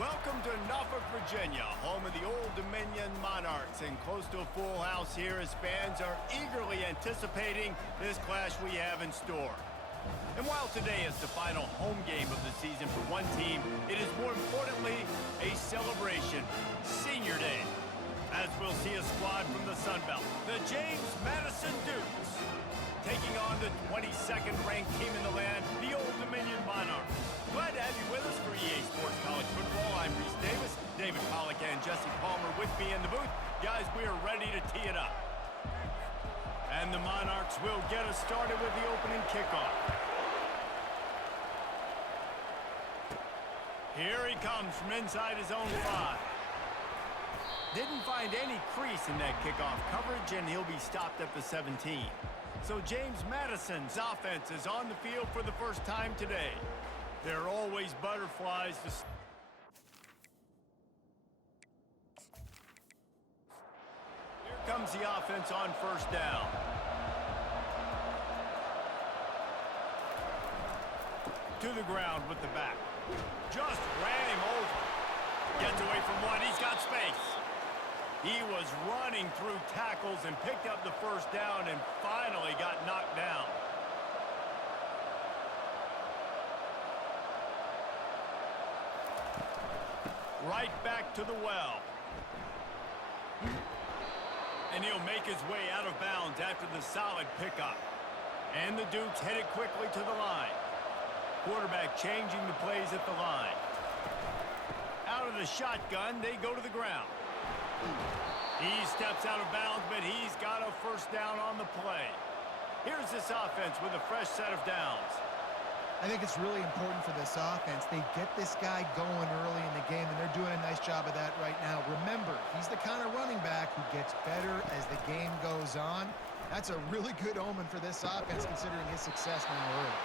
Welcome to Norfolk, Virginia, home of the Old Dominion Monarchs, and close to a full house here as fans are eagerly anticipating this clash we have in store. And while today is the final home game of the season for one team, it is more importantly a celebration, Senior Day, as we'll see a squad from the Sun Belt, the James Madison Dukes, taking on the 22nd ranked team in the land, the Old Dominion Monarchs. Glad to have you with us for EA Sports College Football. I'm Reese Davis, David Pollack and Jesse Palmer with me in the booth. Guys, we are ready to tee it up. And the Monarchs will get us started with the opening kickoff. Here he comes from inside his own 5. Didn't find any crease in that kickoff coverage, and he'll be stopped at the 17. So James Madison's offense is on the field for the first time today. There are always butterflies to... Here comes the offense on first down. To the ground with the back. Just ran him over. Gets away from one. He's got space. He was running through tackles and picked up the first down and finally got knocked down. Right back to the well. And he'll make his way out of bounds after the solid pickup. And the Dukes headed quickly to the line. Quarterback changing the plays at the line. Out of the shotgun, they go to the ground. He steps out of bounds, but he's got a first down on the play. Here's this offense with a fresh set of downs. I think it's really important for this offense. They get this guy going early in the game, and they're doing a nice job of that right now. Remember, he's the kind of running back who gets better as the game goes on. That's a really good omen for this offense, considering his success now early.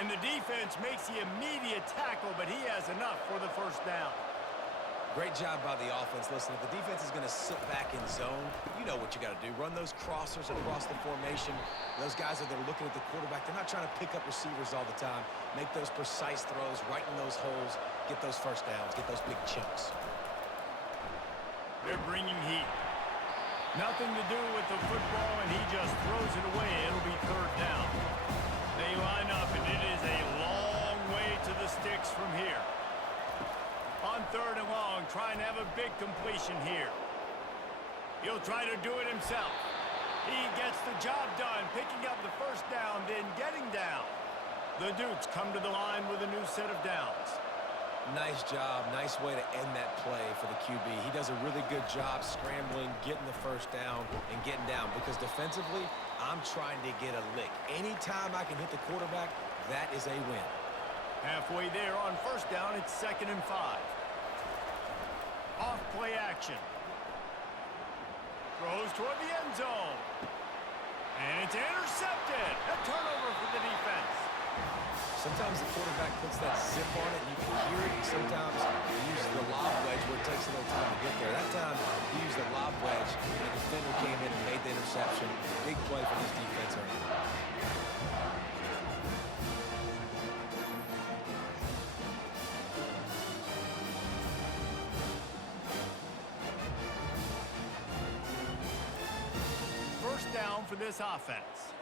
And the defense makes the immediate tackle, but he has enough for the first down. Great job by the offense. Listen, if the defense is going to sit back in zone, you know what you got to do. Run those crossers across the formation. Those guys that are looking at the quarterback, they're not trying to pick up receivers all the time. Make those precise throws right in those holes. Get those first downs. Get those big chunks. They're bringing heat. Nothing to do with the football, and he just throws it away. It'll be third down. They line up, and it is a long way to the sticks from here. On third and long, trying to have a big completion here. He'll try to do it himself. He gets the job done, picking up the first down, then getting down. The Dukes come to the line with a new set of downs. Nice job. Nice way to end that play for the QB. He does a really good job scrambling, getting the first down, and getting down. Because defensively, I'm trying to get a lick. Anytime I can hit the quarterback, that is a win. Halfway there on first down, it's 2nd and 5. Off play action. Throws toward the end zone. And it's intercepted. A turnover for the defense. Sometimes the quarterback puts that zip on it, and you can hear it. Sometimes he uses the lob wedge where it takes a little time to get there. That time, he used the lob wedge, and the defender came in and made the interception. Big play for this defense early. First down for this offense.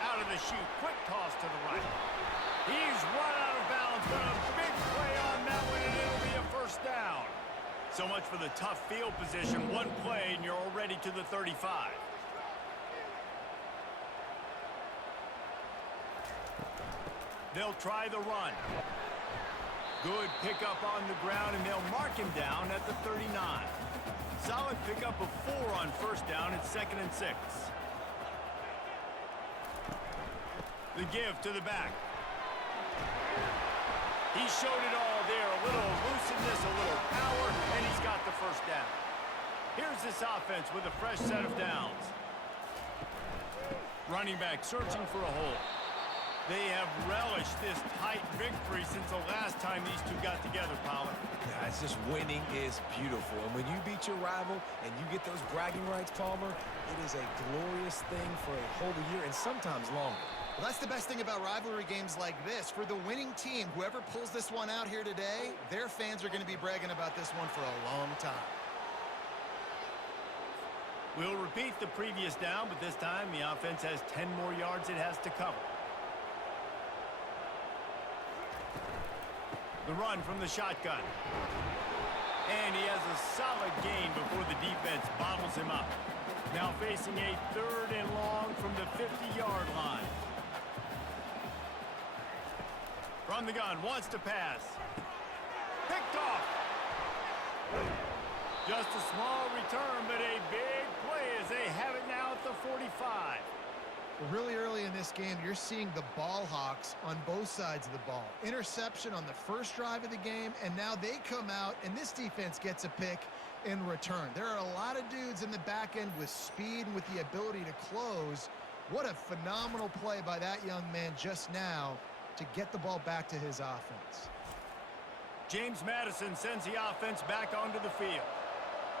Out of the chute, quick toss to the right. He's run out of bounds, but a big play on that one, and it'll be a first down. So much for the tough field position. One play, and you're already to the 35. They'll try the run. Good pickup on the ground, and they'll mark him down at the 39. Solid pickup of 4 on first down. It's 2nd and 6. The give to the back. He showed it all there. A little elusiveness, a little power, and he's got the first down. Here's this offense with a fresh set of downs. Running back searching for a hole. They have relished this tight victory since the last time these two got together, Pollard. Yeah, it's just winning is beautiful. And when you beat your rival and you get those bragging rights, Palmer, it is a glorious thing for a whole year and sometimes longer. Well, that's the best thing about rivalry games like this. For the winning team, whoever pulls this one out here today, their fans are going to be bragging about this one for a long time. We'll repeat the previous down, but this time the offense has 10 more yards it has to cover. The run from the shotgun. And he has a solid gain before the defense bottles him up. Now facing a 3rd and long from the 50-yard line. From the gun, wants to pass. Picked off. Just a small return, but a big play as they have it now at the 45. Really early in this game, you're seeing the ball hawks on both sides of the ball. Interception on the first drive of the game, and now they come out, and this defense gets a pick in return. There are a lot of dudes in the back end with speed and with the ability to close. What a phenomenal play by that young man just now to get the ball back to his offense. James Madison sends the offense back onto the field.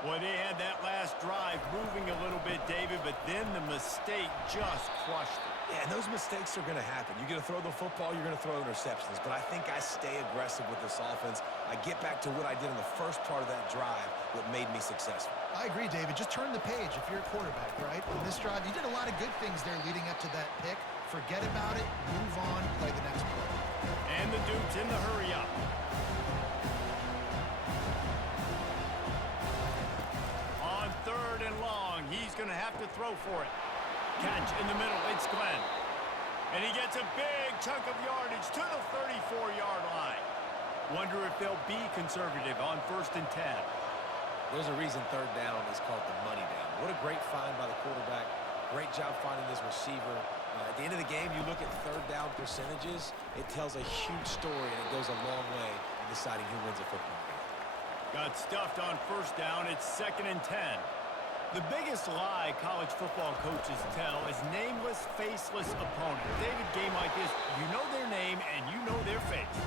Boy, they had that last drive moving a little bit, David, but then the mistake just crushed it. Yeah, and those mistakes are going to happen. You're going to throw the football, you're going to throw interceptions. But I think I stay aggressive with this offense. I get back to what I did in the first part of that drive, what made me successful. I agree, David. Just turn the page if you're a quarterback, right? On this drive, you did a lot of good things there leading up to that pick. Forget about it, move on, play the next play. And the Dukes in the hurry up. On 3rd and long, he's going to have to throw for it. Catch in the middle, it's Glenn. And he gets a big chunk of yardage to the 34-yard line. Wonder if they'll be conservative on 1st and 10. There's a reason 3rd down is called the money down. What a great find by the quarterback. Great job finding his receiver. At the end of the game, you look at 3rd down percentages. It tells a huge story, and it goes a long way in deciding who wins a football game. Got stuffed on 1st down. It's 2nd and 10. The biggest lie college football coaches tell is nameless, faceless opponent. David, game like this, you know their name and you know their face.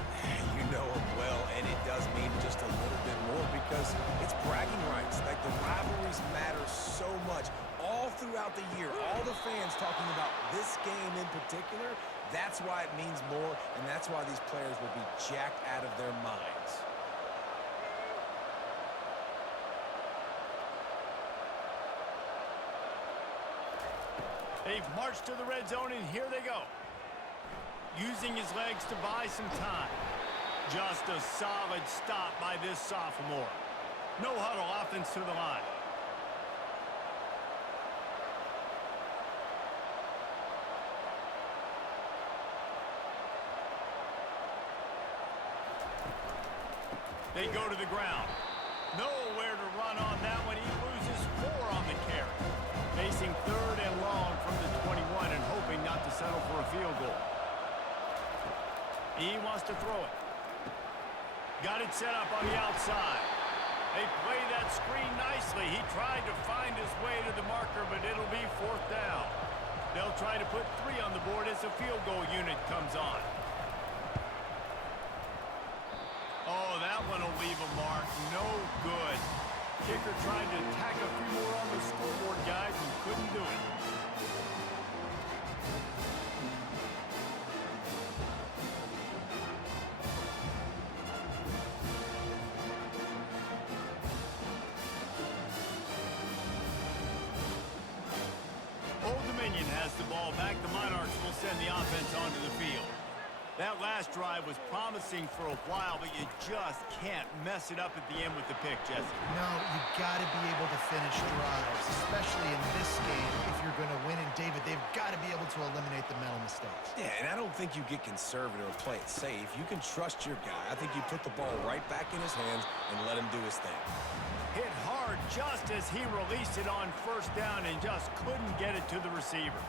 You know them well, and it does mean just a little bit more because it's bragging rights. Like, the rivalries matter so much. All throughout the year, all the fans talking about this game in particular, that's why it means more, and that's why these players will be jacked out of their minds. They've marched to the red zone, and here they go. Using his legs to buy some time. Just a solid stop by this sophomore. No huddle offense to the line. They go to the ground. Nowhere to run on that one. He loses 4 on the carry. Facing 3rd and long from the 21 and hoping not to settle for a field goal. He wants to throw it. Got it set up on the outside. They play that screen nicely. He tried to find his way to the marker, but it'll be 4th down. They'll try to put 3 on the board as the field goal unit comes on. Oh, that one will leave a mark. No good. Kicker trying to tack a few more on the scoreboard, guys, and couldn't do it. Old Dominion has the ball back. The Monarchs will send the offense onto the field. That last drive was promising for a while, but you just can't mess it up at the end with the pick, Jesse. No, you got to be able to finish drives, especially in this game if you're going to win. And, David, they've got to be able to eliminate the mental mistakes. Yeah, and I don't think you get conservative or play it safe. You can trust your guy. I think you put the ball right back in his hands and let him do his thing. Hit hard just as he released it on 1st down and just couldn't get it to the receiver.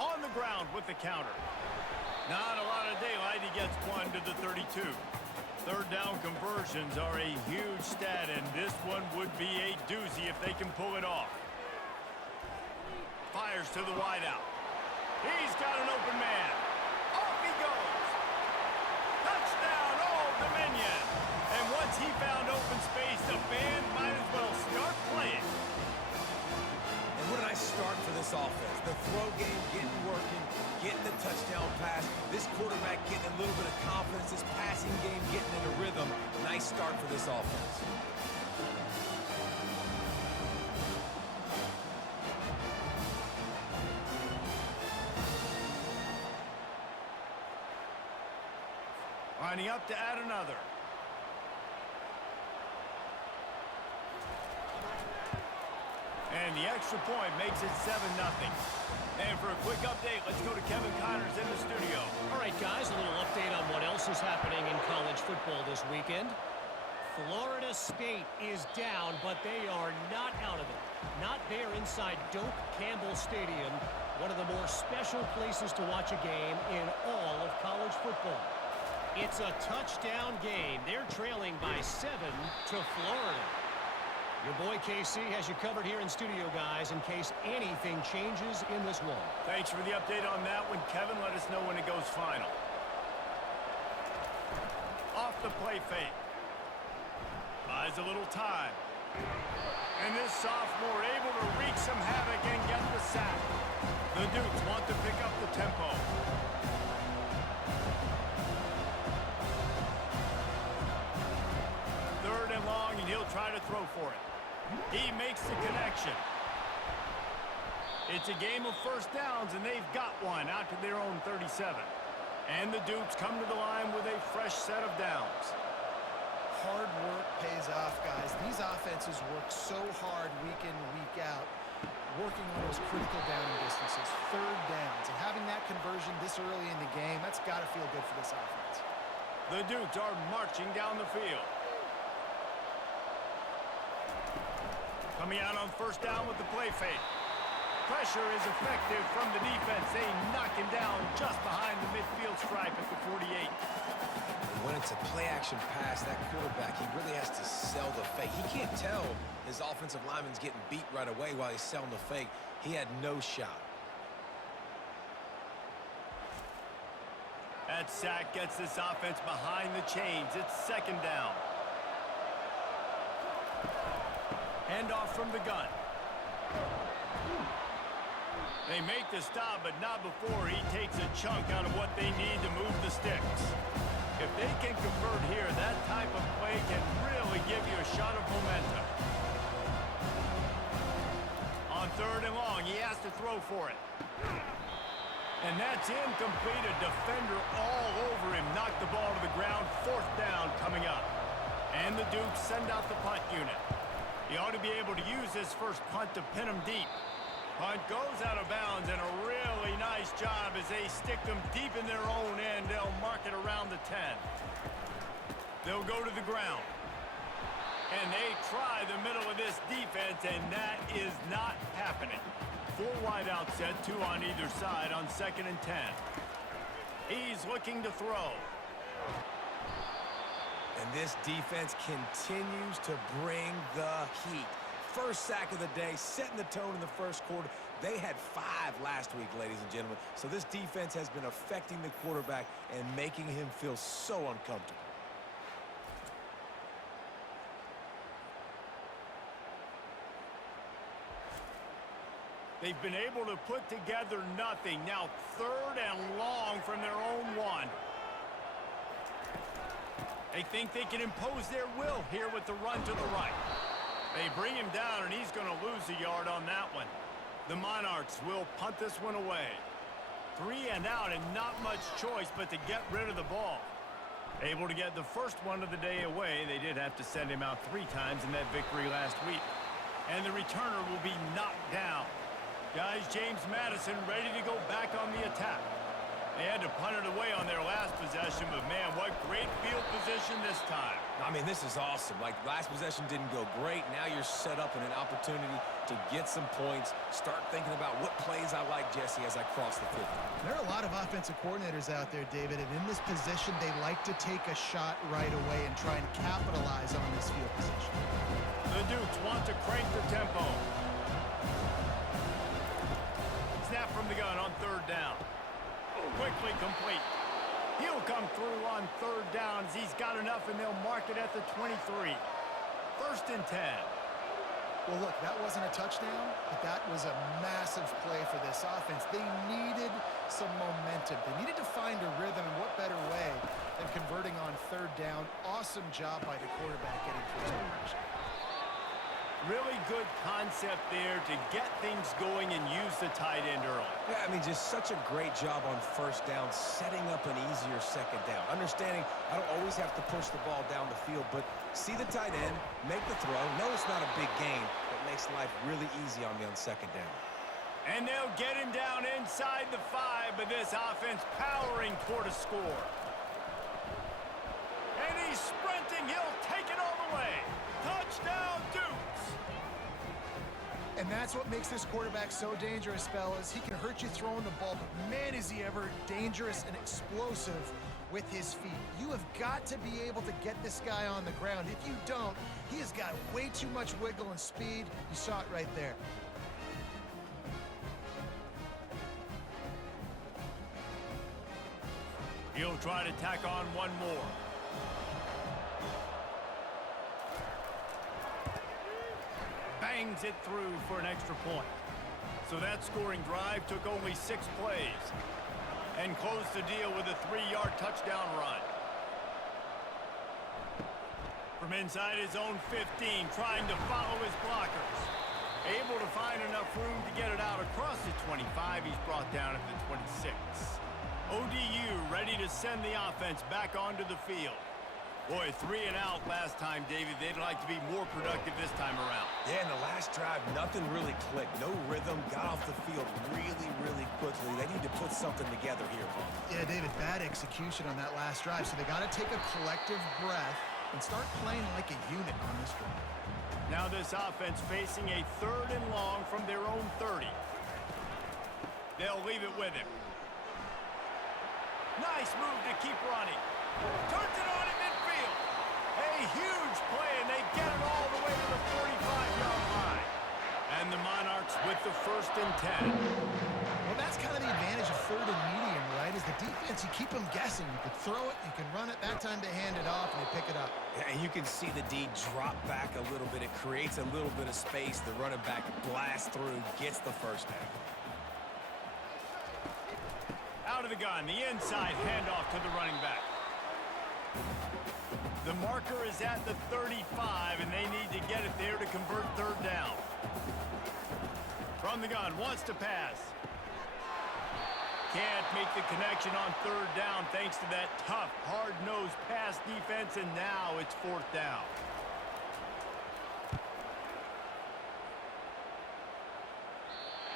On the ground with the counter. Not a lot of daylight. He gets 1 to the 32. 3rd down conversions are a huge stat, and this one would be a doozy if they can pull it off. Fires to the wideout. He's got an open man. Off he goes. Touchdown, he found open space. The band might as well start playing. And what a nice start for this offense. The throw game getting working, getting the touchdown pass. This quarterback getting a little bit of confidence. This passing game getting in a rhythm. Nice start for this offense. Lining up to add another. And the extra point makes it 7-0. And for a quick update, let's go to Kevin Connors in the studio. All right, guys, a little update on what else is happening in college football this weekend. Florida State is down, but they are not out of it. Not there inside Doak Campbell Stadium, one of the more special places to watch a game in all of college football. It's a touchdown game. They're trailing by 7 to Florida. Your boy KC has you covered here in studio, guys, in case anything changes in this one. Thanks for the update on that one, Kevin. Let us know when it goes final. Off the play fake. Buys a little time. And this sophomore able to wreak some havoc and get the sack. The Dukes want to pick up the tempo. Third and long, and he'll try to throw for it. He makes the connection. It's a game of first downs, and they've got one out to their own 37. And the Dukes come to the line with a fresh set of downs. Hard work pays off, guys. These offenses work so hard week in, week out, working on those critical down distances, third downs. And having that conversion this early in the game, that's got to feel good for this offense. The Dukes are marching down the field. Coming out on first down with the play fake. Pressure is effective from the defense. They knock him down just behind the midfield stripe at the 48. When it's a play-action pass, that quarterback, he really has to sell the fake. He can't tell his offensive lineman's getting beat right away while he's selling the fake. He had no shot. That sack gets this offense behind the chains. It's second down. Handoff from the gun. They make the stop, but not before he takes a chunk out of what they need to move the sticks. If they can convert here, that type of play can really give you a shot of momentum. On third and long, he has to throw for it. And that's incomplete. A defender all over him. Knocked the ball to the ground. Fourth down coming up. And the Dukes send out the punt unit. He ought to be able to use this first punt to pin him deep. Punt goes out of bounds, and a really nice job as they stick them deep in their own end. They'll mark it around the 10. They'll go to the ground. And they try the middle of this defense, and that is not happening. 4 wide out set, 2 on either side on second and 10. He's looking to throw. And this defense continues to bring the heat. First sack of the day, setting the tone in the first quarter. They had 5 last week, ladies and gentlemen. So this defense has been affecting the quarterback and making him feel so uncomfortable. They've been able to put together nothing. Now third and long from their own 1. They think they can impose their will here with the run to the right. They bring him down, and he's going to lose a yard on that one. The Monarchs will punt this one away. 3 and out, and not much choice but to get rid of the ball. Able to get the first one of the day away. They did have to send him out 3 times in that victory last week. And the returner will be knocked down. Guys, James Madison ready to go back on the attack. They had to punt it away on their last possession, but man, what great field position this time. I mean, this is awesome. Like, last possession didn't go great. Now you're set up in an opportunity to get some points. Start thinking about what plays I like, Jesse, as I cross the 50. There are a lot of offensive coordinators out there, David, and in this position, they like to take a shot right away and try and capitalize on this field position. The Dukes want to crank the tempo. Snap from the gun on third down. Quickly complete. He'll come through on third down as he's got enough, and they'll mark it at the 23. 1st and 10. Well, look, that wasn't a touchdown, but that was a massive play for this offense. They needed some momentum. They needed to find a rhythm, and what better way than converting on third down. Awesome job by the quarterback getting first conversion. Really good concept there to get things going and use the tight end early. Yeah, I mean, just such a great job on first down, setting up an easier second down. Understanding I don't always have to push the ball down the field, but see the tight end, make the throw. No, it's not a big gain, but makes life really easy on me on second down. And they'll get him down inside the 5, but this offense powering toward a score. And he's sprinting. He'll take it all the way. Touchdown, Dukes. And that's what makes this quarterback so dangerous, fellas. He can hurt you throwing the ball, but man, is he ever dangerous and explosive with his feet. You have got to be able to get this guy on the ground. If you don't, he has got way too much wiggle and speed. You saw it right there. He'll try to tack on one more. Bangs it through for an extra point. So that scoring drive took only 6 plays and closed the deal with a 3-yard touchdown run. From inside his own 15, trying to follow his blockers. Able to find enough room to get it out across the 25. He's brought down at the 26. ODU ready to send the offense back onto the field. Boy, 3 and out last time, David. They'd like to be more productive this time around. Yeah, in the last drive, nothing really clicked. No rhythm, got off the field really, really quickly. They need to put something together here. Yeah, David, bad execution on that last drive, so they got to take a collective breath and start playing like a unit on this drive. Now this offense facing a 3rd and long from their own 30. They'll leave it with him. Nice move to keep running. Turns it on in midfield. A huge play, and they get it all the way to the 45-yard line. And the Monarchs with the 1st and 10. Well, that's kind of the advantage of 3rd and medium, right? Is the defense, you keep them guessing. You can throw it, you can run it. That time they hand it off, and they pick it up. Yeah, and you can see the D drop back a little bit. It creates a little bit of space. The running back blasts through, gets the first down. Out of the gun, the inside handoff to the running back. The marker is at the 35, and they need to get it there to convert 3rd down. From the gun, wants to pass. Can't make the connection on 3rd down thanks to that tough, hard-nosed pass defense, and now it's 4th down.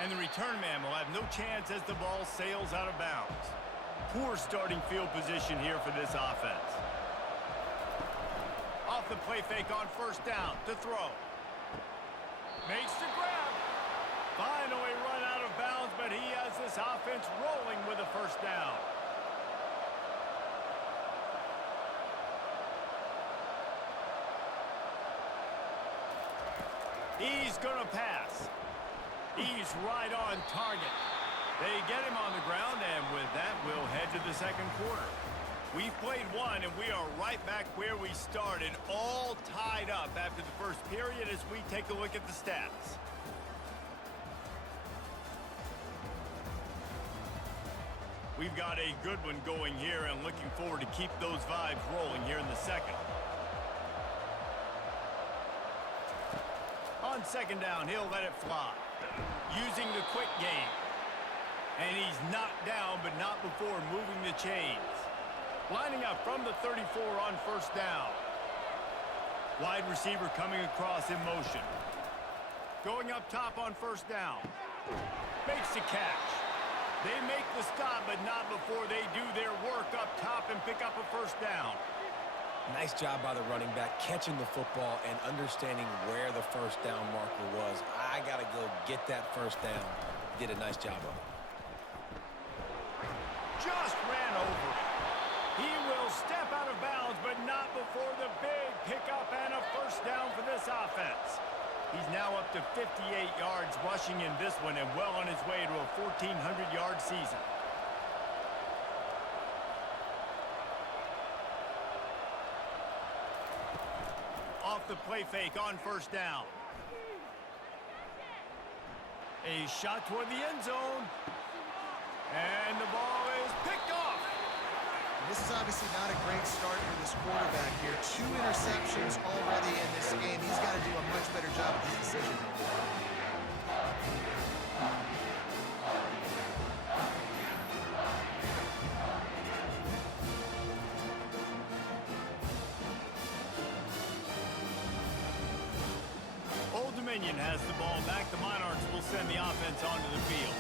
And the return man will have no chance as the ball sails out of bounds. Poor starting field position here for this offense. Off the play fake on 1st down to throw. Makes the grab. Finally run out of bounds, but he has this offense rolling with a 1st down. He's going to pass. He's right on target. They get him on the ground, and with that, we'll head to the 2nd quarter. We've played 1, and we are right back where we started, all tied up after the 1st period as we take a look at the stats. We've got a good one going here, and looking forward to keep those vibes rolling here in the 2nd. On 2nd down, he'll let it fly. Using the quick game. And he's knocked down, but not before moving the chains. Lining up from the 34 on 1st down. Wide receiver coming across in motion. Going up top on 1st down. Makes the catch. They make the stop, but not before they do their work up top and pick up a 1st down. Nice job by the running back, catching the football and understanding where the 1st down marker was. I got to go get that 1st down. Did a nice job of it. Just ran over it. He will step out of bounds, but not before the big pickup and a 1st down for this offense. He's now up to 58 yards rushing in this one and well on his way to a 1,400-yard season. off the play fake on first down. A shot toward the end zone. And the ball is picked off. This is obviously not a great start for this quarterback here. 2 interceptions already in this game. He's got to do a much better job with his decision making. Old Dominion has the ball back. The Monarchs will send the offense onto the field.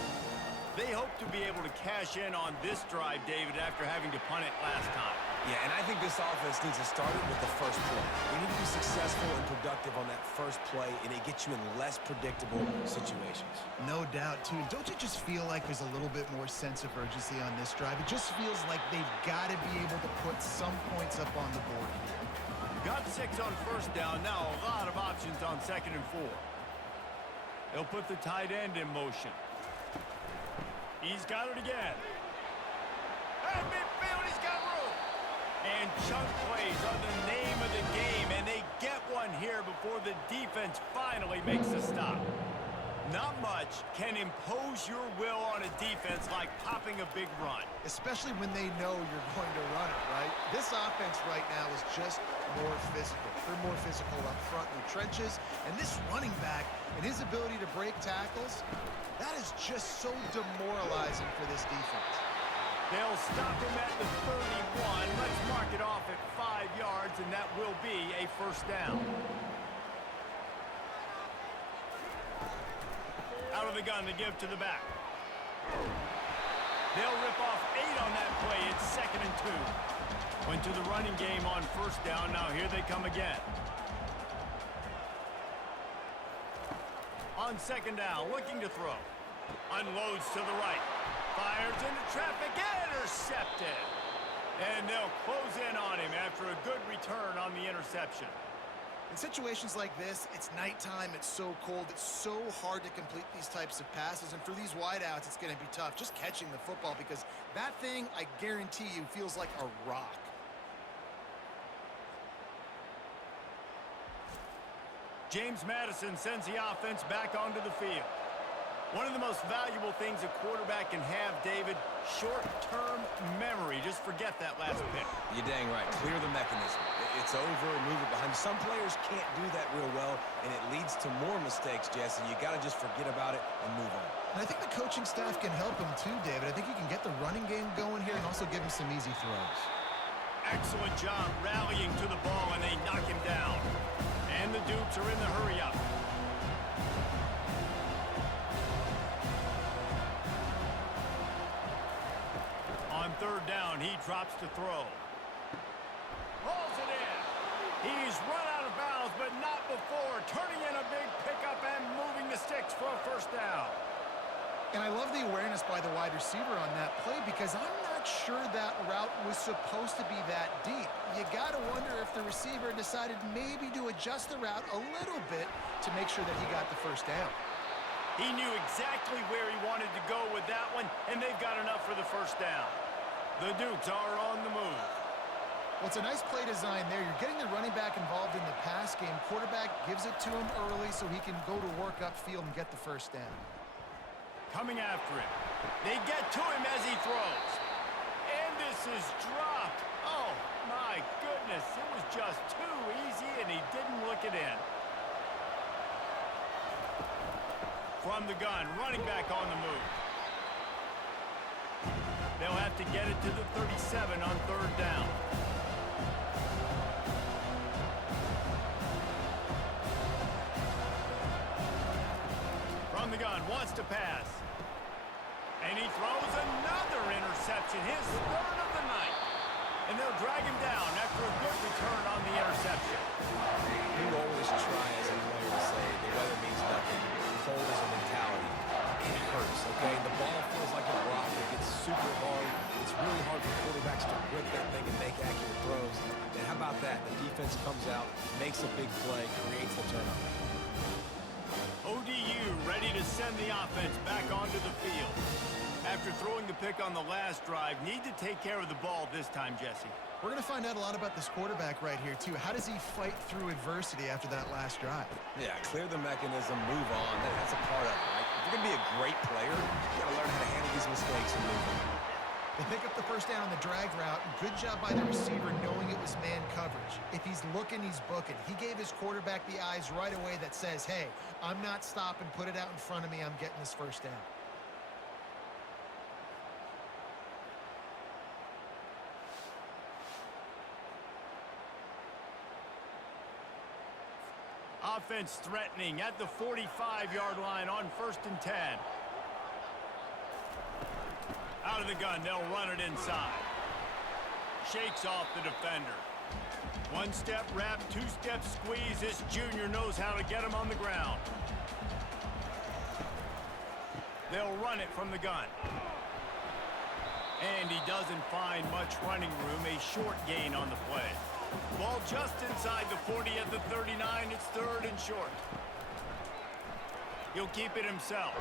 They hope to be able to cash in on this drive, David, after having to punt it last time. Yeah, and I think this offense needs to start it with the first play. We need to be successful and productive on that first play, and it gets you in less predictable situations. No doubt, too. Don't you just feel like there's a little bit more sense of urgency on this drive? It just feels like they've got to be able to put some points up on the board here. Got 6 on first down. Now a lot of options on 2nd and 4. They'll put the tight end in motion. He's got it again. At midfield, he's got room. And chunk plays are the name of the game, and they get one here before the defense finally makes a stop. Not much can impose your will on a defense like popping a big run. Especially when they know you're going to run it, right? This offense right now is just more physical. They're more physical up front in the trenches. And this running back and his ability to break tackles, that is just so demoralizing for this defense. They'll stop him at the 31. Let's mark it off at 5 yards, and that will be a first down. Out of the gun to give to the back. They'll rip off 8 on that play. It's 2nd and 2. Went to the running game on first down. Now here they come again. On 2nd down, looking to throw. Unloads to the right. Fires into traffic. Intercepted. And they'll close in on him after a good return on the interception. In situations like this, it's nighttime, it's so cold, it's so hard to complete these types of passes, and for these wideouts, it's going to be tough just catching the football because that thing, I guarantee you, feels like a rock. James Madison sends the offense back onto the field. One of the most valuable things a quarterback can have, David, short-term memory. Just forget that last pick. You're dang right. Clear the mechanism. It's over, move it behind. Some players can't do that real well, and it leads to more mistakes, Jesse. You got to just forget about it and move on. And I think the coaching staff can help him too, David. I think you can get the running game going here and also give him some easy throws. Excellent job rallying to the ball, and they knock him down. And the Dukes are in the hurry-up. On 3rd down, he drops to throw. Hauls it in. He's run out of bounds, but not before. Turning in a big pickup and moving the sticks for a first down. And I love the awareness by the wide receiver on that play because I'm not sure that route was supposed to be that deep. You got to wonder if the receiver decided maybe to adjust the route a little bit to make sure that he got the first down. He knew exactly where he wanted to go with that one, and they've got enough for the first down. The Dukes are on the move. Well, it's a nice play design there. You're getting the running back involved in the pass game. Quarterback gives it to him early so he can go to work upfield and get the first down. Coming after him. They get to him as he throws. And this is dropped. Oh, my goodness. It was just too easy, and he didn't look it in. From the gun, running back on the move. They'll have to get it to the 37 on 3rd down. From the gun, wants to pass. And he throws another interception, his 3rd of the night. And they'll drag him down after a good return on the interception. You always try as a player to say the weather means nothing. Cold is a mentality. It hurts, okay? The ball feels like a rock. It gets super hard. It's really hard for quarterbacks to grip that thing and make accurate throws. And how about that? The defense comes out, makes a big play, creates the turnover. ODU ready to send the offense back onto the field. After throwing the pick on the last drive, need to take care of the ball this time, Jesse. We're going to find out a lot about this quarterback right here, too. How does he fight through adversity after that last drive? Yeah, clear the mechanism, move on. That's a part of it, right? If you're going to be a great player, you got to learn how to handle these mistakes and move on. They pick up the first down on the drag route. Good job by the receiver knowing it was man coverage. If he's looking, he's booking. He gave his quarterback the eyes right away that says, hey, I'm not stopping. Put it out in front of me. I'm getting this first down. Offense threatening at the 45-yard line on 1st and 10. Out of the gun, they'll run it inside. Shakes off the defender. One-step wrap, two-step squeeze. This junior knows how to get him on the ground. They'll run it from the gun. And he doesn't find much running room. A short gain on the play. Ball just inside the 40 at the 39. It's 3rd and short. He'll keep it himself.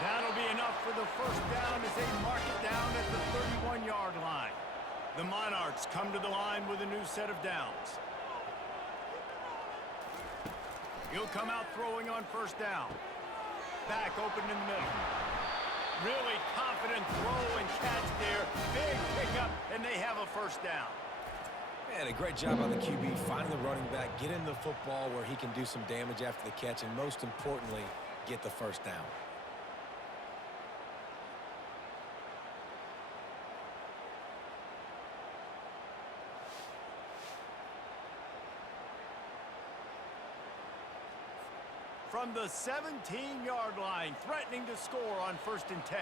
That'll be enough for the first down as they mark it down at the 31-yard line. The Monarchs come to the line with a new set of downs. He'll come out throwing on 1st down. Back open in the middle. Really confident throw and catch there. Big pickup, and they have a first down. Man, a great job by the QB finding the running back, get him the football where he can do some damage after the catch, and most importantly, get the first down. From the 17-yard line, threatening to score on 1st and 10.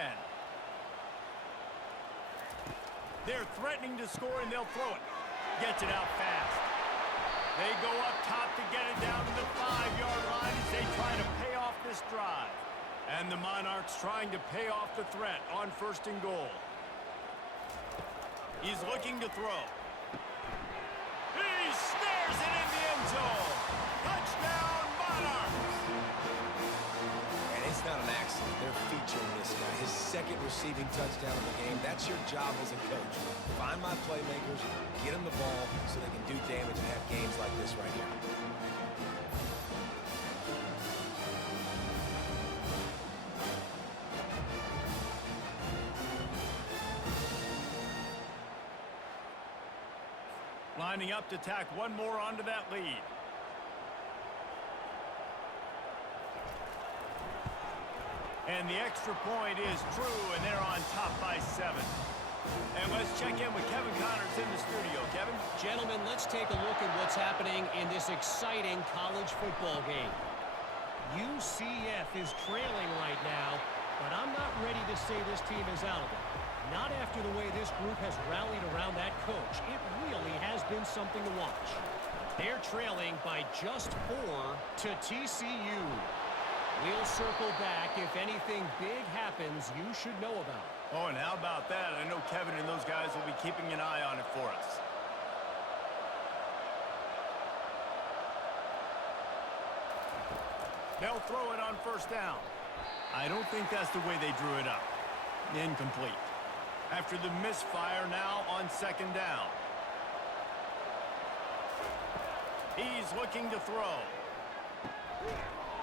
They're threatening to score, and they'll throw it. Gets it out fast. They go up top to get it down to the 5-yard line as they try to pay off this drive. And the Monarchs trying to pay off the threat on 1st and goal. He's looking to throw. He snares it in the end zone. Touchdown, Monarchs! And it's not an accident. They're featuring this guy. His 2nd receiving touchdown of the game. That's your job as a coach. Find my playmakers, get them the ball so they can do damage and have games like this right here. Lining up to tack one more onto that lead. And the extra point is true, and they're on top by 7. And let's check in with Kevin Connors in the studio. Kevin? Gentlemen, let's take a look at what's happening in this exciting college football game. UCF is trailing right now, but I'm not ready to say this team is out of it. Not after the way this group has rallied around that coach. It really has been something to watch. They're trailing by just 4 to TCU. We'll circle back if anything big happens you should know about. Oh, and how about that? I know Kevin and those guys will be keeping an eye on it for us. They'll throw it on 1st down. I don't think that's the way they drew it up. Incomplete. After the misfire, now on 2nd down. He's looking to throw.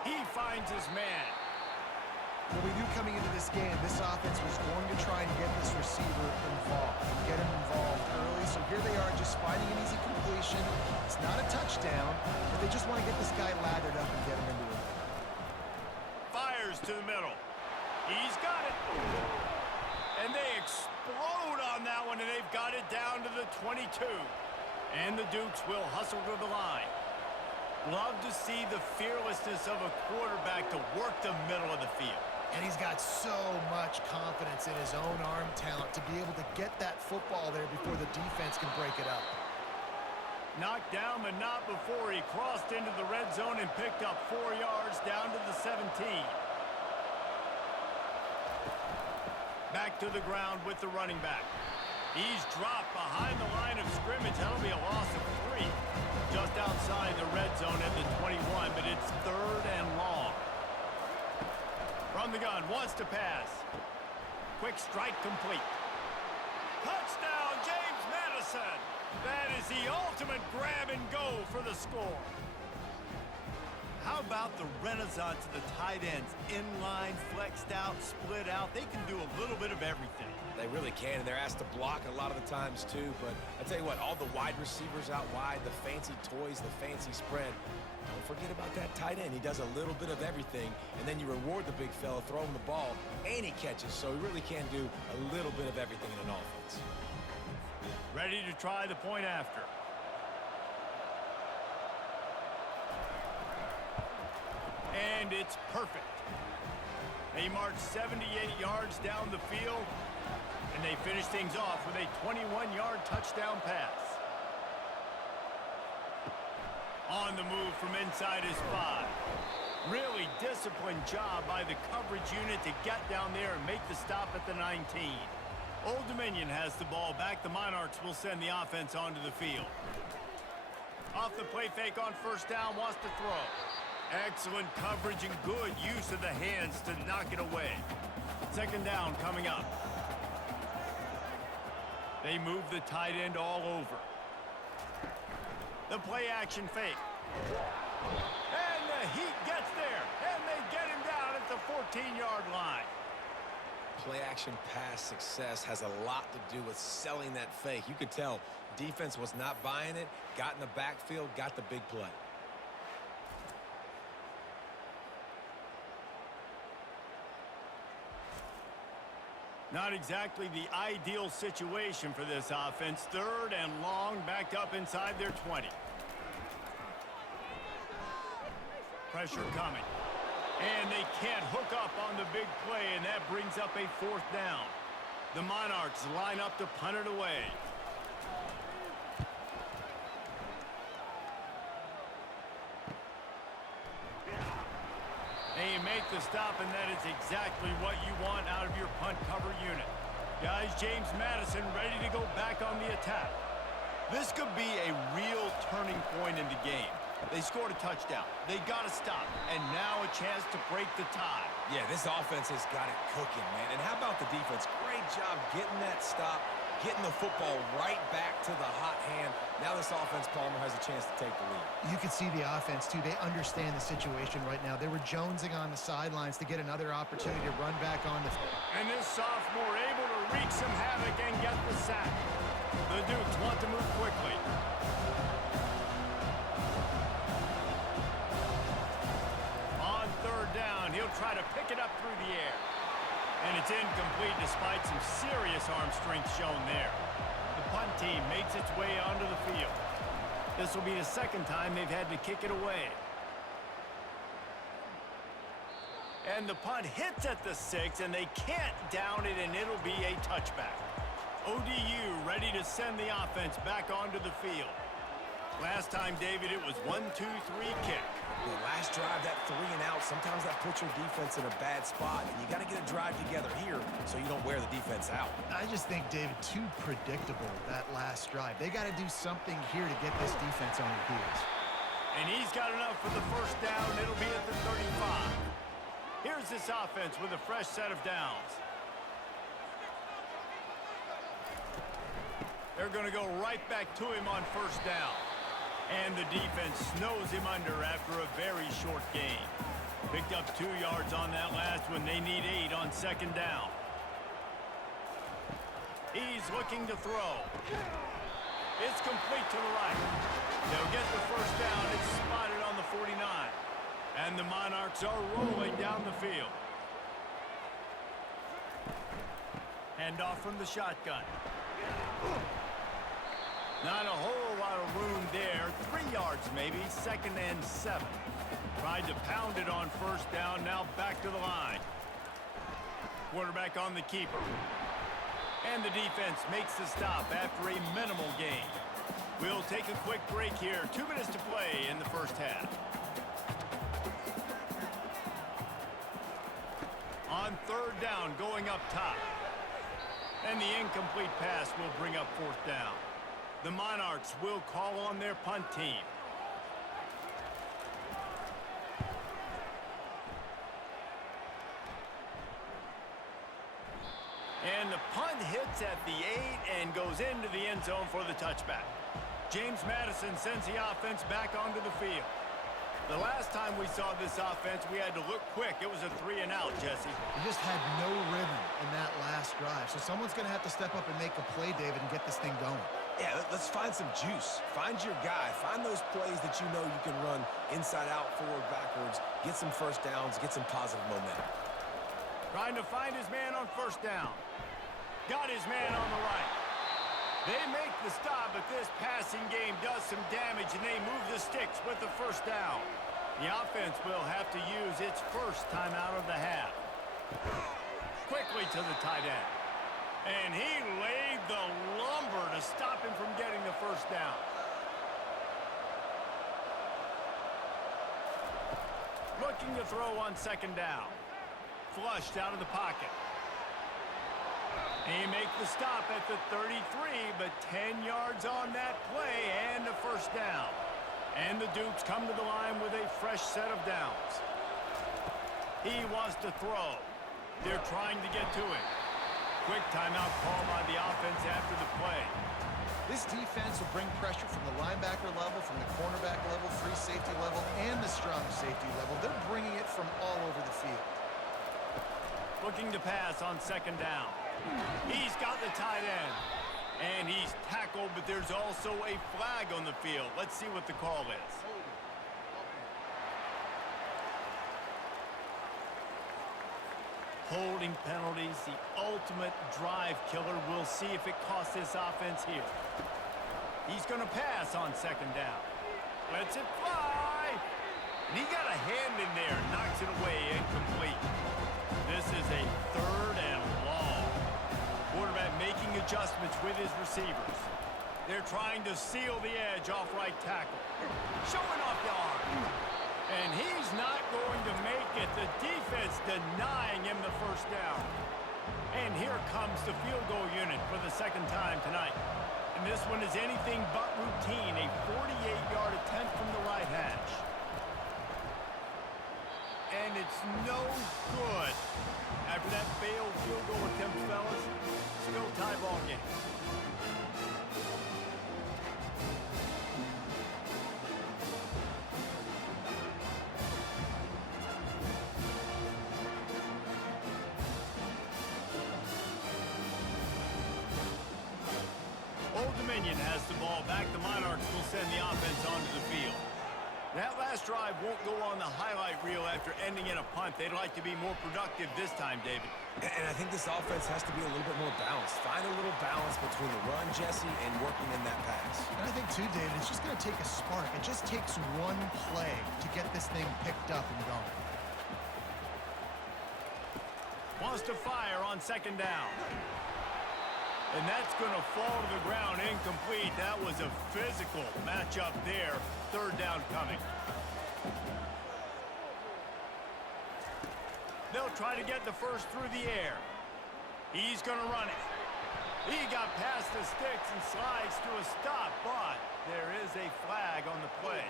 He finds his man. Well, we knew coming into this game, this offense was going to try and get this receiver involved, get him involved early. So here they are just finding an easy completion. It's not a touchdown, but they just want to get this guy lathered up and get him into it. Fires to the middle. He's got it. And they explode on that one, and they've got it down to the 22. And the Dukes will hustle to the line. Love to see the fearlessness of a quarterback to work the middle of the field. And he's got so much confidence in his own arm talent to be able to get that football there before the defense can break it up. Knocked down, but not before he crossed into the red zone and picked up 4 yards down to the 17. Back to the ground with the running back. He's dropped behind the line of scrimmage. That'll be a loss of 3. Just outside the red zone at the 21, but it's 3rd and long. From the gun, wants to pass. quick strike complete. Touchdown, James Madison. That is the ultimate grab and go for the score. How about the renaissance of the tight ends? Inline, flexed out, split out. They can do a little bit of everything. They really can, and they're asked to block a lot of the times too. But I tell you what, all the wide receivers out wide, the fancy toys, the fancy spread. Don't forget about that tight end. He does a little bit of everything, and then you reward the big fella, throw him the ball, and he catches. So he really can do a little bit of everything in an offense. Ready to try the point after. And it's perfect. They march 78 yards down the field, and they finish things off with a 21-yard touchdown pass. On the move from inside his 5. Really disciplined job by the coverage unit to get down there and make the stop at the 19. Old Dominion has the ball back. The Monarchs will send the offense onto the field. Off the play fake on first down, wants to throw. Excellent coverage and good use of the hands to knock it away. Second down coming up. They move the tight end all over. The play action fake. And the Heat gets there. And they get him down at the 14-yard line. Play action pass success has a lot to do with selling that fake. You could tell defense was not buying it, got in the backfield, got the big play. Not exactly the ideal situation for this offense. Third and long, backed up inside their 20. Pressure coming. And they can't hook up on the big play, and that brings up a fourth down. The Monarchs line up to punt it away. They make the stop, and that is exactly what you want out of your punt cover unit. Guys, James Madison ready to go back on the attack. This could be a real turning point in the game. They scored a touchdown. They got to stop, and now a chance to break the tie. Yeah, this offense has got it cooking, man. And how about the defense? Great job getting that stop, getting the football right back to the hot hand. Now this offense, Palmer, has a chance to take the lead. You can see the offense, too. They understand the situation right now. They were jonesing on the sidelines to get another opportunity to run back on the field. And this sophomore able to wreak some havoc and get the sack. The Dukes want to move quickly. On third down, he'll try to pick it up through the air. And it's incomplete despite some serious arm strength shown there. The punt team makes its way onto the field. This will be the second time they've had to kick it away. And the punt hits at the 6, and they can't down it, and it'll be a touchback. ODU ready to send the offense back onto the field. Last time, David, it was 1-2-3 kick. The last drive, that 3 and out, sometimes that puts your defense in a bad spot, and you got to get a drive together here so you don't wear the defense out. I just think, David, too predictable, that last drive. They got to do something here to get this defense on their heels. And he's got enough for the first down. It'll be at the 35. Here's this offense with a fresh set of downs. They're going to go right back to him on first down. And the defense snows him under after a very short gain. Picked up 2 yards on that last one. They need 8 on second down. He's looking to throw. It's complete to the right. They'll get the first down. It's spotted on the 49. And the Monarchs are rolling down the field. Handoff from the shotgun. Not a whole lot of room there. 3 yards maybe, second and 7. Tried to pound it on first down, now back to the line. Quarterback on the keeper. And the defense makes the stop after a minimal gain. We'll take a quick break here. 2 minutes to play in the first half. On third down, going up top. And the incomplete pass will bring up fourth down. The Monarchs will call on their punt team. And the punt hits at the 8 and goes into the end zone for the touchback. James Madison sends the offense back onto the field. The last time we saw this offense, we had to look quick. It was a 3-and-out, Jesse. We just had no rhythm in that last drive. So someone's going to have to step up and make a play, David, and get this thing going. Yeah, let's find some juice. Find your guy. Find those plays that you know you can run inside out, forward, backwards, get some first downs, get some positive momentum. Trying to find his man on first down. Got his man on the right. They make the stop, but this passing game does some damage, and they move the sticks with the first down. The offense will have to use its first timeout of the half. Quickly to the tight end. And he laid the lumber to stop him from getting the first down. Looking to throw on second down. Flushed out of the pocket. He makes the stop at the 33, but 10 yards on that play and a first down. And the Dukes come to the line with a fresh set of downs. He wants to throw. They're trying to get to him. Quick timeout call by the offense after the play. This defense will bring pressure from the linebacker level, from the cornerback level, free safety level, and the strong safety level. They're bringing it from all over the field. Looking to pass on second down. He's got the tight end. And he's tackled, but there's also a flag on the field. Let's see what the call is. Holding penalties, the ultimate drive killer. We'll see if it costs this offense here. He's going to pass on second down. Lets it fly. And he got a hand in there, knocks it away, incomplete. This is a third and long. Quarterback making adjustments with his receivers. They're trying to seal the edge off right tackle. Showing off the arm. And he's not going to make it. The defense denying him the first down. And here comes the field goal unit for the second time tonight. And this one is anything but routine. A 48-yard attempt from the right hash. And it's no good. After that failed field goal attempt, fellas, still tie ball game. Old Dominion has the ball back. The Monarchs will send the offense onto the field. That last drive won't go on the highlight reel after ending in a punt. They'd like to be more productive this time, David. And I think this offense has to be a little bit more balanced. Find a little balance between the run, Jesse, and working in that pass. And I think, too, David, it's just going to take a spark. It just takes one play to get this thing picked up and going. Wants to fire on second down. And that's going to fall to the ground incomplete. That was a physical matchup there. Third down coming. They'll try to get the first through the air. He's going to run it. He got past the sticks and slides to a stop, but there is a flag on the play.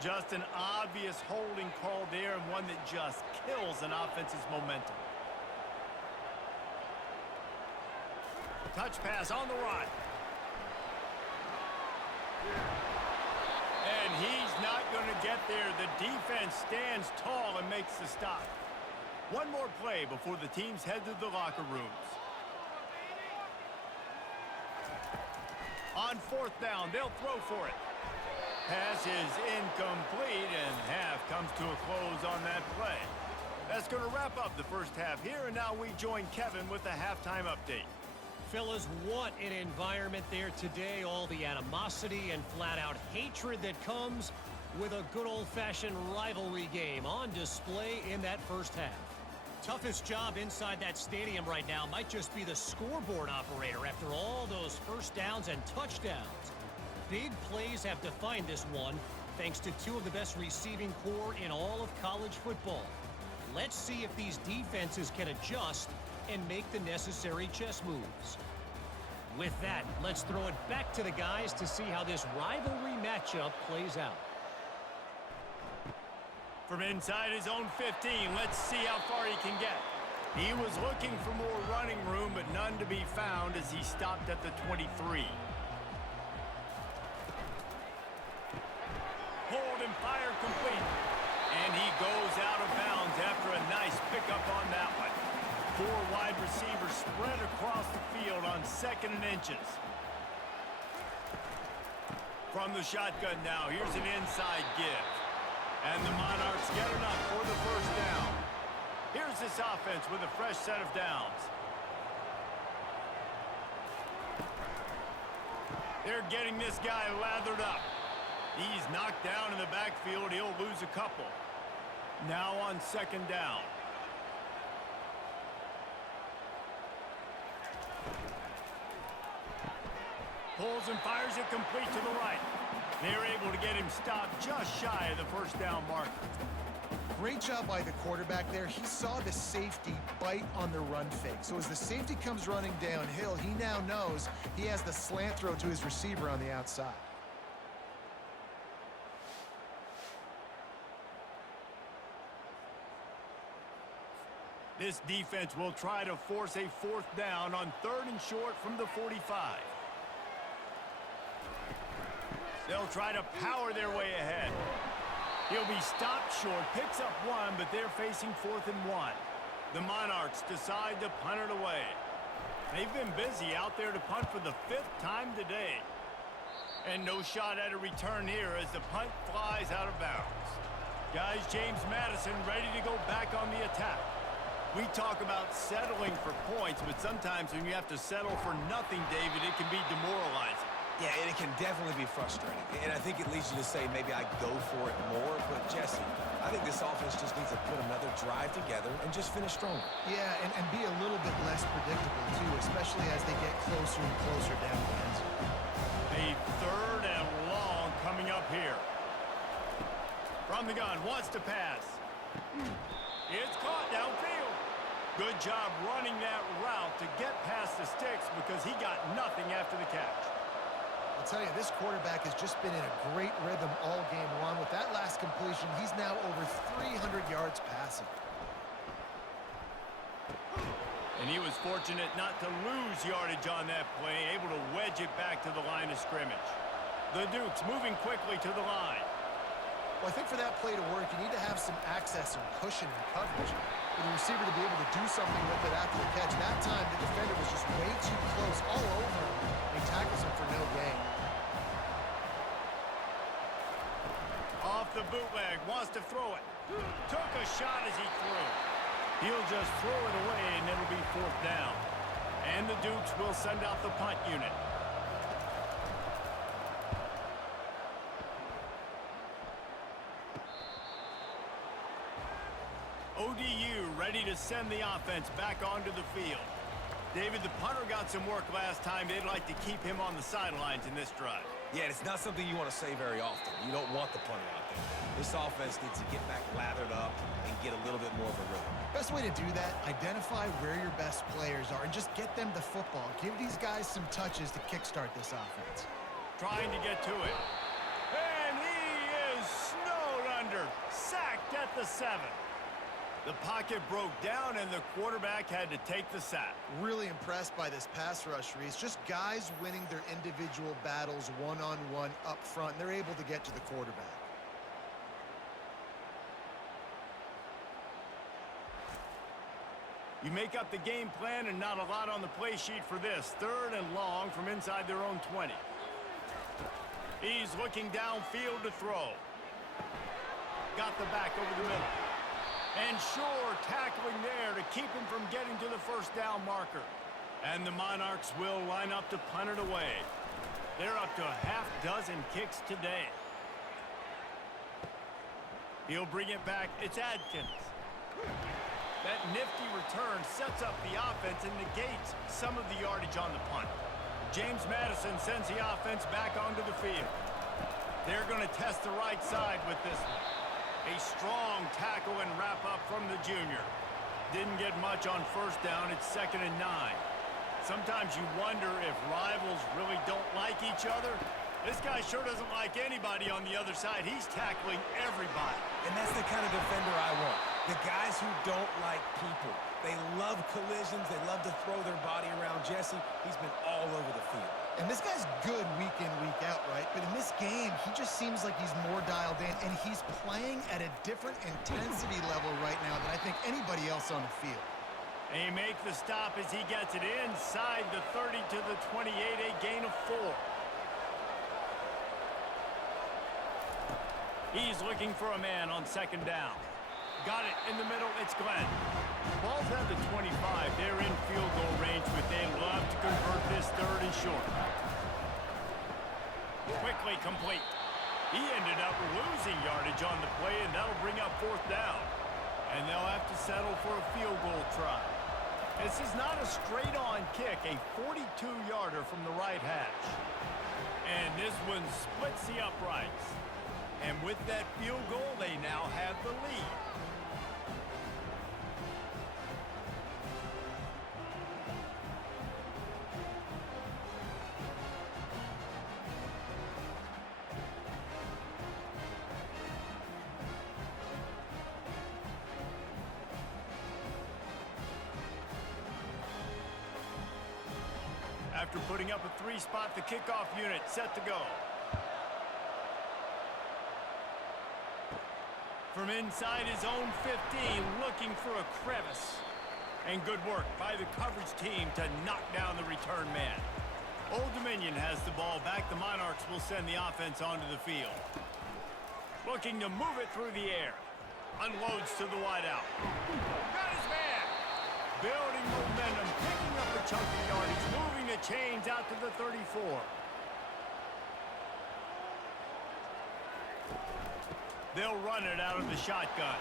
Just an obvious holding call there, and one that just kills an offense's momentum. Touch pass on the run. And he's not going to get there. The defense stands tall and makes the stop. One more play before the teams head to the locker rooms. On fourth down, they'll throw for it. Pass is incomplete, and half comes to a close on that play. That's going to wrap up the first half here, and now we join Kevin with the halftime update. Fellas, what an environment there today. All the animosity and flat-out hatred that comes with a good old-fashioned rivalry game on display in that first half. Toughest job inside that stadium right now might just be the scoreboard operator after all those first downs and touchdowns. Big plays have defined this one, thanks to two of the best receiving core in all of college football. Let's see if these defenses can adjust and make the necessary chess moves. With that, let's throw it back to the guys to see how this rivalry matchup plays out. From inside his own 15, let's see how far he can get. He was looking for more running room, but none to be found as he stopped at the 23. Hold and fire complete. And he goes out of bounds after a nice pickup on that one. 4 wide receivers spread across the field on 2nd and inches. From the shotgun now, here's an inside give. And the Monarchs get enough for the first down. Here's this offense with a fresh set of downs. They're getting this guy lathered up. He's knocked down in the backfield. He'll lose a couple. Now on 2nd down. Pulls and fires it complete to the right. They're able to get him stopped just shy of the first down marker. Great job by the quarterback there. He saw the safety bite on the run fake. So as the safety comes running downhill, he now knows he has the slant throw to his receiver on the outside. This defense will try to force a 4th down on 3rd and short from the 45. They'll try to power their way ahead. He'll be stopped short, picks up 1, but they're facing 4th and 1. The Monarchs decide to punt it away. They've been busy out there to punt for the 5th time today. And no shot at a return here as the punt flies out of bounds. Guys, James Madison ready to go back on the attack. We talk about settling for points, but sometimes when you have to settle for nothing, David, it can be demoralizing. Yeah, and it can definitely be frustrating. And I think it leads you to say maybe I go for it more. But, Jesse, I think this offense just needs to put another drive together and just finish stronger. Yeah, and be a little bit less predictable, too, especially as they get closer and closer down the end zone. A 3rd and long coming up here. From the gun, wants to pass. It's caught downfield. Good job running that route to get past the sticks because he got nothing after the catch. I'll tell you, this quarterback has just been in a great rhythm all game long. With that last completion, he's now over 300 yards passing. And he was fortunate not to lose yardage on that play, able to wedge it back to the line of scrimmage. The Dukes moving quickly to the line. Well, I think for that play to work, you need to have some access and cushion and coverage for the receiver to be able to do something with it after the catch. That time, the defender was just way too close, all over him. He tackles him for no gain. Off the bootleg, wants to throw it. Took a shot as he threw. He'll just throw it away, and it'll be 4th down. And the Dukes will send out the punt unit. ODU ready to send the offense back onto the field. David, the punter got some work last time. They'd like to keep him on the sidelines in this drive. Yeah, it's not something you want to say very often. You don't want the punter out there. This offense needs to get back lathered up and get a little bit more of a rhythm. Best way to do that, identify where your best players are and just get them the football. Give these guys some touches to kickstart this offense. Trying to get to it. And he is snowed under. Sacked at the 7. The pocket broke down, and the quarterback had to take the sack. Really impressed by this pass rush, Reese. Just guys winning their individual battles one-on-one up front. They're able to get to the quarterback. You make up the game plan and not a lot on the play sheet for this. 3rd and long from inside their own 20. He's looking downfield to throw. Got the back over the middle. And Shore tackling there to keep him from getting to the first down marker. And the Monarchs will line up to punt it away. They're up to a half-dozen kicks today. He'll bring it back. It's Adkins. That nifty return sets up the offense and negates some of the yardage on the punt. James Madison sends the offense back onto the field. They're going to test the right side with this one. A strong tackle and wrap up from the junior. Didn't get much on first down. It's 2nd and 9. Sometimes you wonder if rivals really don't like each other. This guy sure doesn't like anybody on the other side. He's tackling everybody. And that's the kind of defender I want. The guys who don't like people. They love collisions. They love to throw their body around. Jesse, he's been all over the field. And this guy's good week in, week out, right? But in this game, he just seems like he's more dialed in, and he's playing at a different intensity level right now than I think anybody else on the field. They make the stop as he gets it inside the 30 to the 28, a gain of 4. He's looking for a man on second down. Got it in the middle, it's Glenn. Ball's at the 25. They're in field goal range, but they love to convert this third and short. Quickly complete. He ended up losing yardage on the play, and that'll bring up fourth down. And they'll have to settle for a field goal try. This is not a straight-on kick, a 42-yarder from the right hash. And this one splits the uprights. And with that field goal, they now have the lead. After putting up a 3-spot, the kickoff unit set to go. From inside his own 15, looking for a crevice. And good work by the coverage team to knock down the return man. Old Dominion has the ball back. The Monarchs will send the offense onto the field. Looking to move it through the air. Unloads to the wideout. Got his man. Building momentum, picking up a chunk of yardage, moving the chains out to the 34. They'll run it out of the shotgun.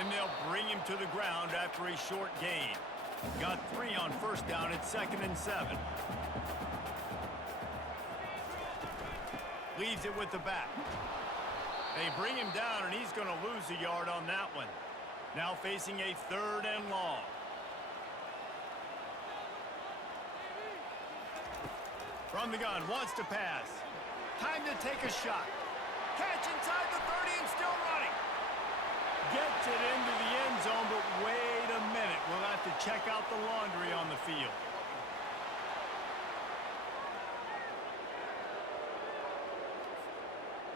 And they'll bring him to the ground after a short gain. Got 3 on first down at 2nd and 7. Leaves it with the back. They bring him down, and he's going to lose a yard on that one. Now facing a 3rd and long. From the gun, wants to pass. Time to take a shot. Catch inside the 30 and still running. Gets it into the end zone, but wait a minute. We'll have to check out the laundry on the field.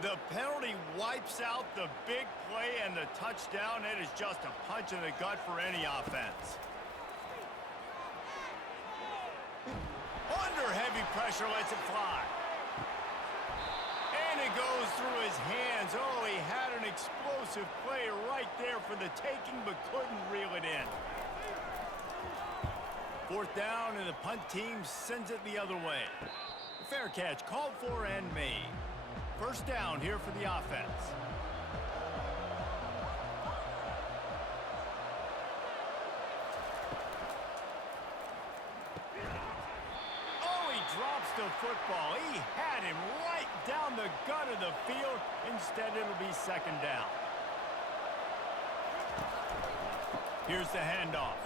The penalty wipes out the big play and the touchdown. It is just a punch in the gut for any offense. Under heavy pressure, lets it fly. And it goes through his hands. Oh, he had an explosive play right there for the taking, but couldn't reel it in. 4th down, and the punt team sends it the other way. Fair catch, called for and made. 1st down here for the offense. Drops the football. He had him right down the gut of the field. Instead, it'll be 2nd down. Here's the handoff.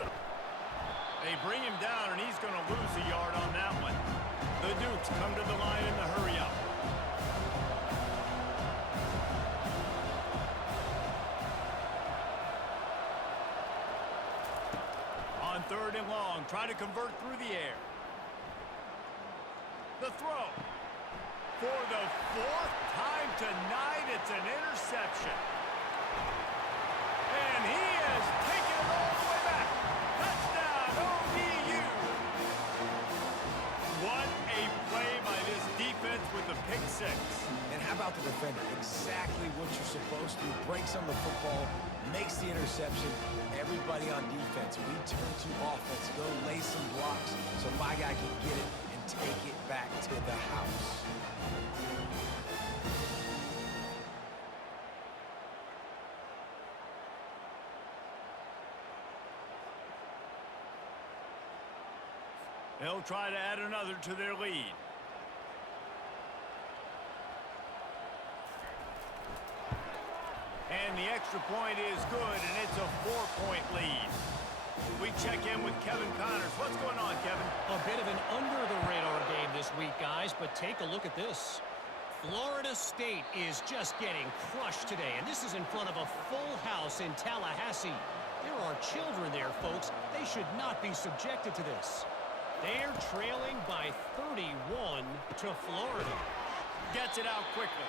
They bring him down, and he's going to lose a yard on that one. The Dukes come to the line in the hurry-up. On 3rd and long, try to convert through the air. The throw. For the 4th time tonight, it's an interception. And he has taken it all the way back. Touchdown, ODU. What a play by this defense with the pick 6. And how about the defender? Exactly what you're supposed to. Breaks on the football, makes the interception. Everybody on defense, we turn to offense. Go lay some blocks so my guy can get it and take it back to the house. They'll try to add another to their lead. And the extra point is good, and it's a 4-point lead. We check in with Kevin Connors. What's going on, Kevin? A bit of an under-the-radar game this week, guys, but take a look at this. Florida State is just getting crushed today, and this is in front of a full house in Tallahassee. There are children there, folks. They should not be subjected to this. They're trailing by 31 to Florida. Gets it out quickly.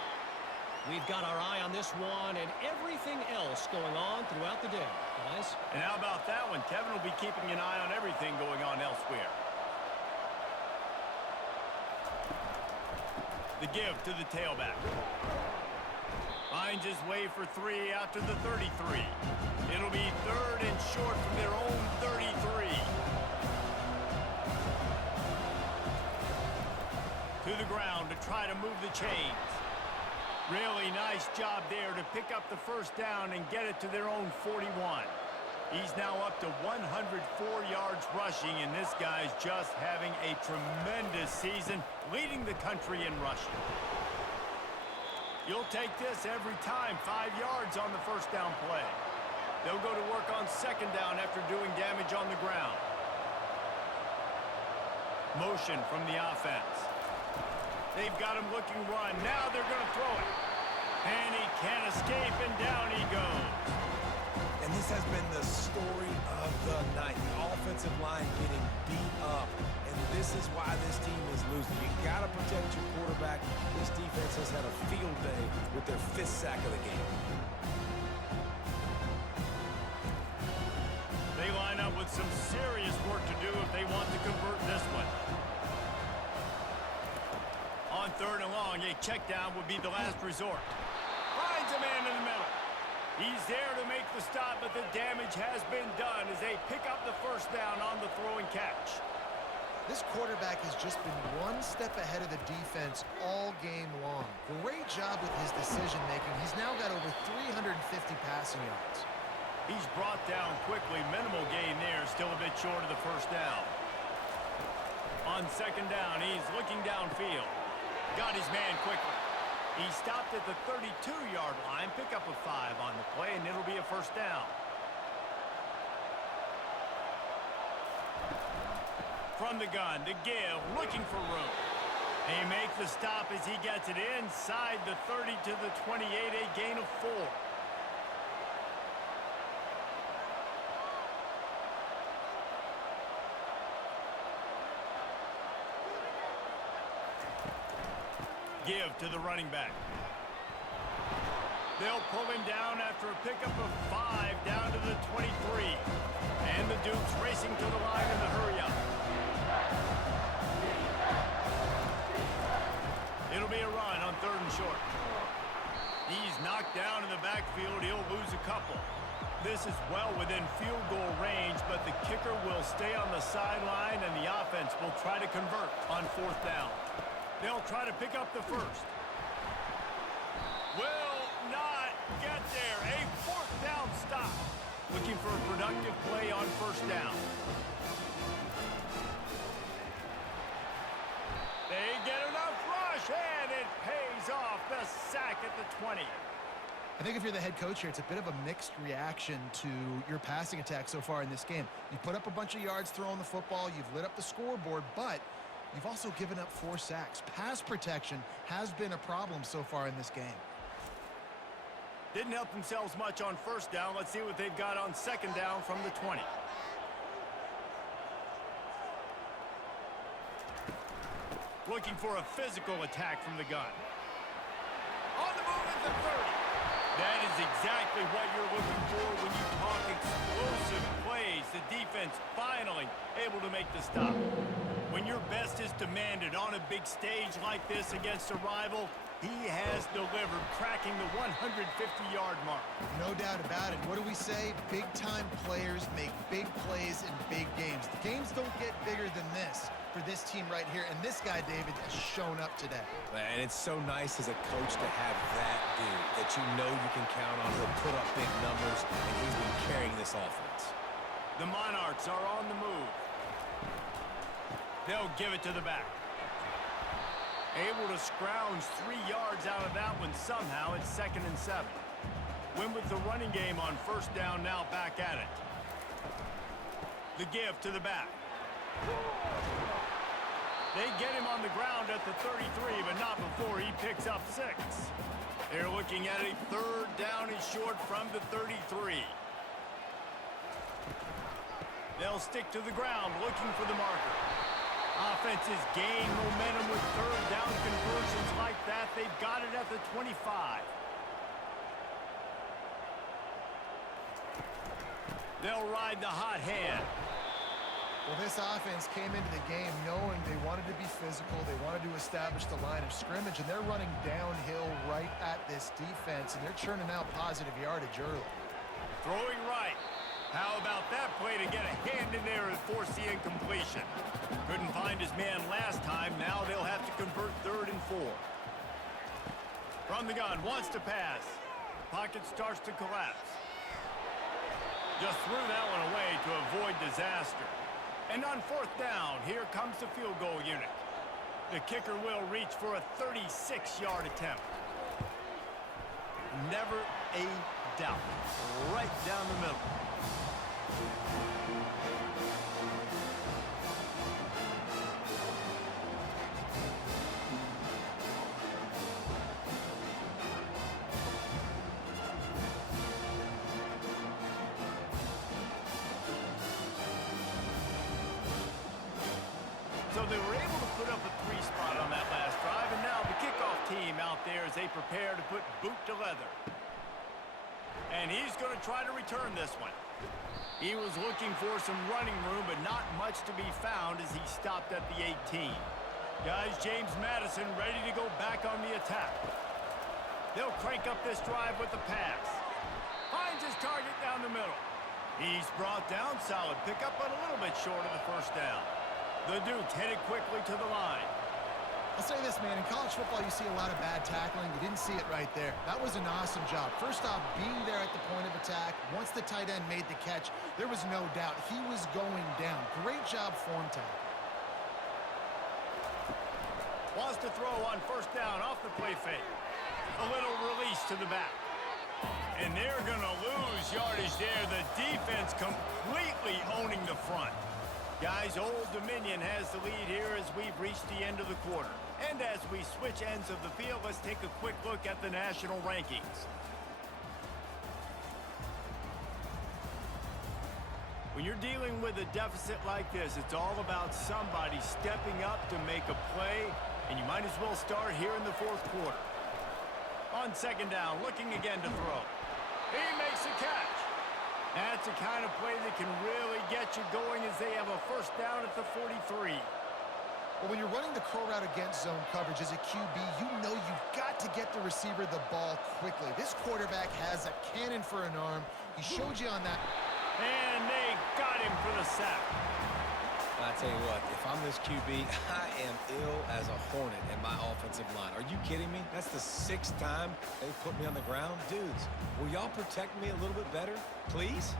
We've got our eye on this one and everything else going on throughout the day, guys. And how about that one? Kevin will be keeping an eye on everything going on elsewhere. The give to the tailback. Finds his way for 3 out to the 33. It'll be 3rd and short from their own 33. To the ground to try to move the chains. Really nice job there to pick up the first down and get it to their own 41. He's now up to 104 yards rushing, and this guy's just having a tremendous season, leading the country in rushing. You'll take this every time, 5 yards on the first down play. They'll go to work on 2nd down after doing damage on the ground. Motion from the offense. They've got him looking run. Now they're going to throw it. And he can't escape, and down he goes. And this has been the story of the night. The offensive line getting beat up. And this is why this team is losing. You got to protect your quarterback. This defense has had a field day with their 5th sack of the game. They line up with some serious work to do if they want to convert this one. On 3rd and long, a check down would be the last resort. Finds a man in the middle. He's there to make the stop, but the damage has been done as they pick up the first down on the throw and catch. This quarterback has just been one step ahead of the defense all game long. Great job with his decision-making. He's now got over 350 passing yards. He's brought down quickly. Minimal gain there, still a bit short of the first down. On 2nd down, he's looking downfield. Got his man quickly. He stopped at the 32-yard line. Pick up a 5 on the play, and it'll be a first down. From the gun, the give, looking for room. They make the stop as he gets it inside the 30 to the 28, a gain of 4. Give to the running back. They'll pull him down after a pickup of 5 down to the 23. And the Dukes racing to the line in the hurry-up. It'll be a run on 3rd and short. He's knocked down in the backfield. He'll lose a couple. This is well within field goal range, but the kicker will stay on the sideline, and the offense will try to convert on 4th down. They'll try to pick up the first. Will not get there. A 4th down stop. Looking for a productive play on 1st down. They get enough rush, and it pays off. The sack at the 20. I think if you're the head coach here, it's a bit of a mixed reaction to your passing attack so far in this game. You put up a bunch of yards throwing the football. You've lit up the scoreboard, but you've also given up 4 sacks. Pass protection has been a problem so far in this game. Didn't help themselves much on 1st down. Let's see what they've got on 2nd down from the 20. Looking for a physical attack from the gun. On the move at the 30. That is exactly what you're looking for when you talk explosive plays. The defense finally able to make the stop. When your best is demanded on a big stage like this against a rival, he has delivered, cracking the 150-yard mark. No doubt about it. What do we say? Big-time players make big plays in big games. The games don't get bigger than this for this team right here, and this guy, David, has shown up today. And it's so nice as a coach to have that dude that you know you can count on. He'll put up big numbers, and he's been carrying this offense. The Monarchs are on the move. They'll give it to the back. Able to scrounge 3 yards out of that one somehow. It's 2nd and 7. Win with the running game on 1st down, now back at it. The give to the back. They get him on the ground at the 33, but not before he picks up 6. They're looking at a 3rd down and short from the 33. They'll stick to the ground looking for the marker. Offenses gain momentum with 3rd down conversions like that. They've got it at the 25. They'll ride the hot hand. Well, this offense came into the game knowing they wanted to be physical. They wanted to establish the line of scrimmage, and they're running downhill right at this defense, and they're churning out positive yardage early. Throwing right. How about that play to get a hand in there and force the incompletion? Couldn't find his man last time. Now they'll have to convert 3rd and 4. From the gun, wants to pass. Pocket starts to collapse. Just threw that one away to avoid disaster. And on 4th down, here comes the field goal unit. The kicker will reach for a 36-yard attempt. Never a doubt. Right down the middle. So they were able to put up a 3 spot on that last drive, and now the kickoff team out there as they prepare to put boot to leather. And he's going to try to return this one. He was looking for some running room, but not much to be found as he stopped at the 18. Guys, James Madison ready to go back on the attack. They'll crank up this drive with the pass. Finds his target down the middle. He's brought down, solid pickup, but a little bit short of the 1st down. The Duke headed quickly to the line. I'll say this, man. In college football, you see a lot of bad tackling. You didn't see it right there. That was an awesome job. First off, being there at the point of attack. Once the tight end made the catch, there was no doubt he was going down. Great job form tackle. Wants to throw on 1st down off the play fake. A little release to the back. And they're going to lose yardage there. The defense completely owning the front. Guys, Old Dominion has the lead here as we've reached the end of the quarter. And as we switch ends of the field, let's take a quick look at the national rankings. When you're dealing with a deficit like this, it's all about somebody stepping up to make a play, and you might as well start here in the 4th quarter. On 2nd down, looking again to throw. He makes a catch. That's the kind of play that can really get you going as they have a 1st down at the 43. Well, when you're running the curl route against zone coverage as a QB, you know you've got to get the receiver the ball quickly. This quarterback has a cannon for an arm. He showed you on that. And they got him for the sack. I tell you what, if I'm this QB, I am ill as a hornet in my offensive line. Are you kidding me? That's the 6th time they put me on the ground. Dudes, will y'all protect me a little bit better, please?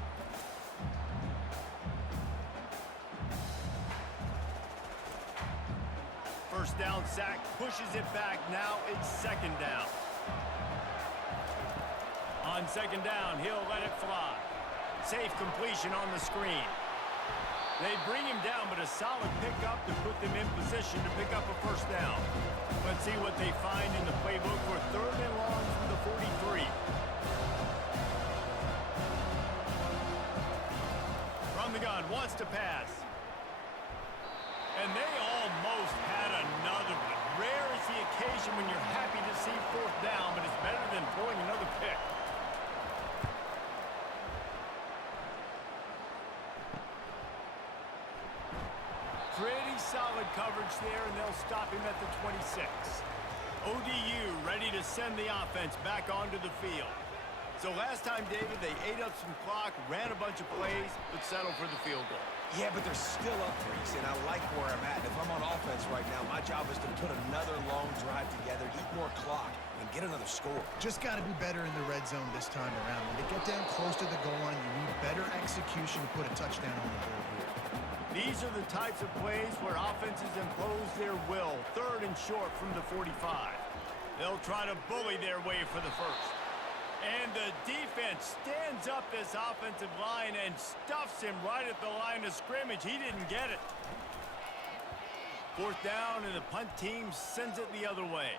First down sack, pushes it back. Now it's 2nd down. On 2nd down, he'll let it fly. Safe completion on the screen. They bring him down, but a solid pickup to put them in position to pick up a 1st down. Let's see what they find in the playbook for 3rd and long from the 43. From the gun, wants to pass. And they almost had another one. Rare is the occasion when you're happy to see 4th down, but it's better than throwing another pick. Pretty solid coverage there, and they'll stop him at the 26. ODU ready to send the offense back onto the field. So last time, David, they ate up some clock, ran a bunch of plays, but settled for the field goal. Yeah, but they're still up 3, and I like where I'm at. If I'm on offense right now, my job is to put another long drive together, eat more clock, and get another score. Just got to be better in the red zone this time around. When they get down close to the goal line, you need better execution to put a touchdown on the board here. These are the types of plays where offenses impose their will. 3rd and short from the 45. They'll try to bully their way for the 1st. And the defense stands up this offensive line and stuffs him right at the line of scrimmage. He didn't get it. Fourth down, and the punt team sends it the other way.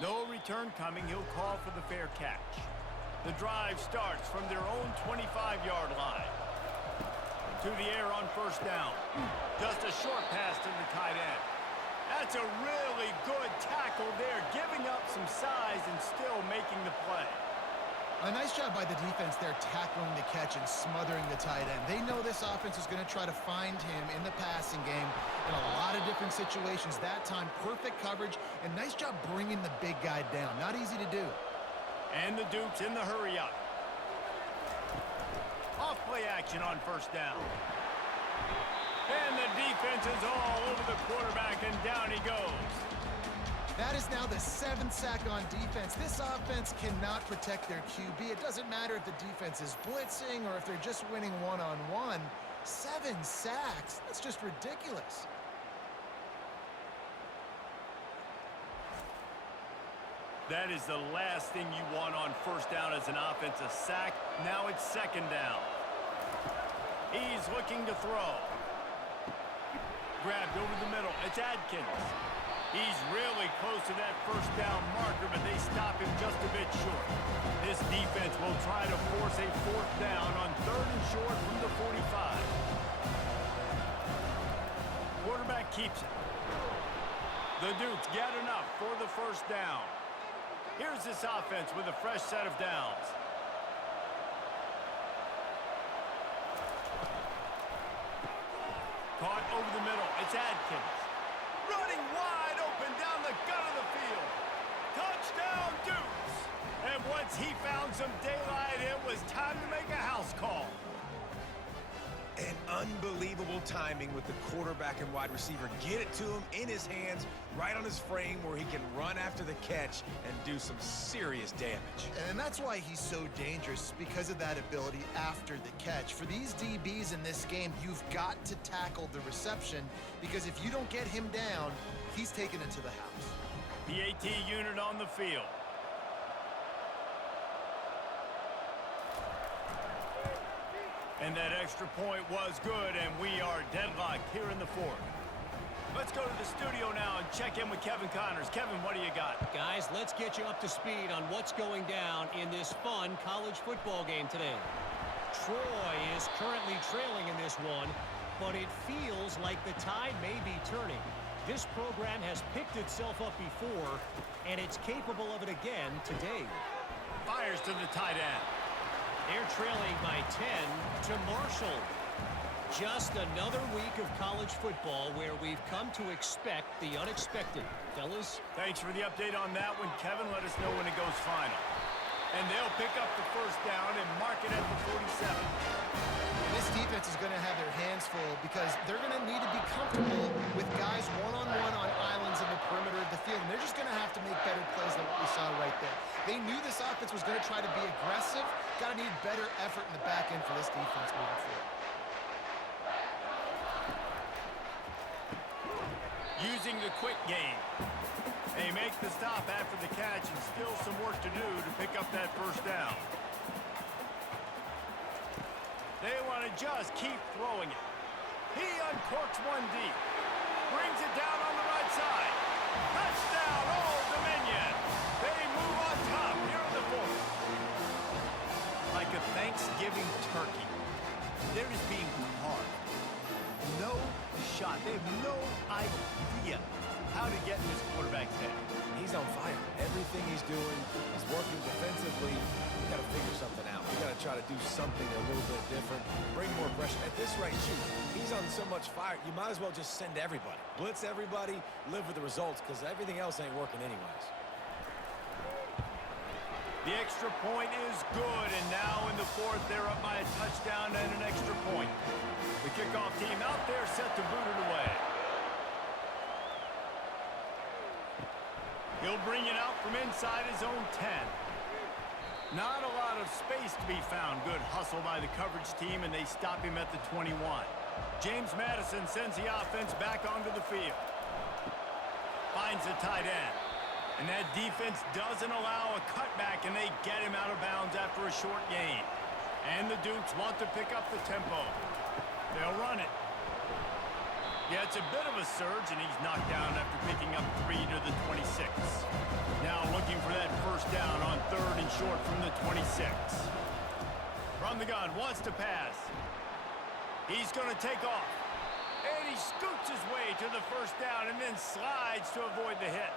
No return coming. He'll call for the fair catch. The drive starts from their own 25-yard line. To the air on first down. Just a short pass to the tight end. That's a really good tackle there, giving up some size and still making the play. A nice job by the defense there, tackling the catch and smothering the tight end. They know this offense is going to try to find him in the passing game in a lot of different situations. That time, perfect coverage, and nice job bringing the big guy down. Not easy to do. And the Dukes in the hurry-up. Off-play action on first down. And the defense is all over the quarterback, and down he goes. That is now the 7th sack on defense. This offense cannot protect their QB. It doesn't matter if the defense is blitzing or if they're just winning one-on-one. 7 sacks. That's just ridiculous. That is the last thing you want on first down as an offensive sack. Now it's second down. He's looking to throw. Grabbed over the middle. It's Adkins. He's really close to that first down marker, but they stop him just a bit short. This defense will try to force a fourth down on third and short from the 45. Quarterback keeps it. The Dukes get enough for the first down. Here's this offense with a fresh set of downs. Caught over the middle. It's Adkins. Running wide open down the gut of the field. Touchdown, Dukes. And once he found some daylight, it was time to make a house call. And unbelievable timing with the quarterback and wide receiver. Get it to him in his hands, right on his frame where he can run after the catch and do some serious damage. And that's why he's so dangerous, because of that ability after the catch. For these DBs in this game, you've got to tackle the reception, because if you don't get him down, he's taking it to the house. The AT unit on the field. And that extra point was good, and we are deadlocked here in the fourth. Let's go to the studio now and check in with Kevin Connors. Kevin, what do you got? Guys, let's get you up to speed on what's going down in this fun college football game today. Troy is currently trailing in this one, but it feels like the tide may be turning. This program has picked itself up before, and it's capable of it again today. Fires to the tight end. They're trailing by 10 to Marshall. Just another week of college football where we've come to expect the unexpected. Fellas? Thanks for the update on that one, Kevin. Let us know when it goes final. And they'll pick up the first down and mark it at the 47. This defense is going to have their hands full because they're going to need to be comfortable with guys one-on-one on islands in the perimeter of the field. And they're just going to have to make better plays than what we saw right there. They knew this offense was going to try to be aggressive. Got to need better effort in the back end for this defense moving forward. Using the quick game. They make the stop after the catch and still some work to do to pick up that first down. They want to just keep throwing it. He uncorks one deep. Brings it down on the right side. Touchdown, Old Dominion. They move on top here in the fourth. Like a Thanksgiving turkey. They're just being carved. No shot. They have no idea how to get in this quarterback's head. He's on fire. Everything he's doing is working defensively. We got to figure something out. We got to try to do something a little bit different. Bring more pressure. At this rate, shoot, he's on so much fire, you might as well just send everybody. Blitz everybody, live with the results, because everything else ain't working anyways. The extra point is good, and now in the fourth, they're up by a touchdown and an extra point. The kickoff team out there set to boot it away. He'll bring it out from inside his own 10. Not a lot of space to be found. Good hustle by the coverage team, and they stop him at the 21. James Madison sends the offense back onto the field. Finds the tight end. And that defense doesn't allow a cutback, and they get him out of bounds after a short gain. And the Dukes want to pick up the tempo. They'll run it. Yeah, it's a bit of a surge, and he's knocked down after picking up 3 to the 26. Now looking for that first down on 3rd and short from the 26. From the gun, wants to pass. He's going to take off. And he scoots his way to the first down and then slides to avoid the hit.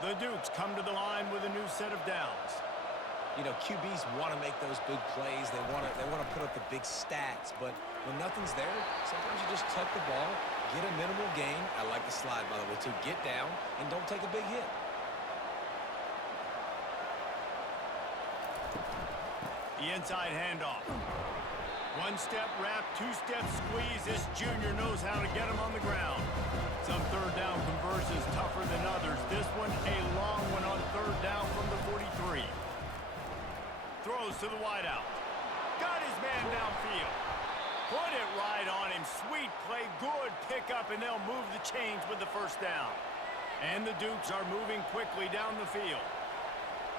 The Dukes come to the line with a new set of downs. You know, QBs want to make those big plays. They want to put up the big stats. But when nothing's there, sometimes you just tuck the ball, get a minimal gain. I like the slide, by the way, too. Get down and don't take a big hit. The inside handoff. One-step wrap, two-step squeeze. This junior knows how to get him on the ground. Some third down conversions tougher than others. This one, a long one on 3rd down from the 43. Throws to the wideout. Got his man downfield. Put it right on him. Sweet play, good pickup, and they'll move the chains with the first down. And the Dukes are moving quickly down the field.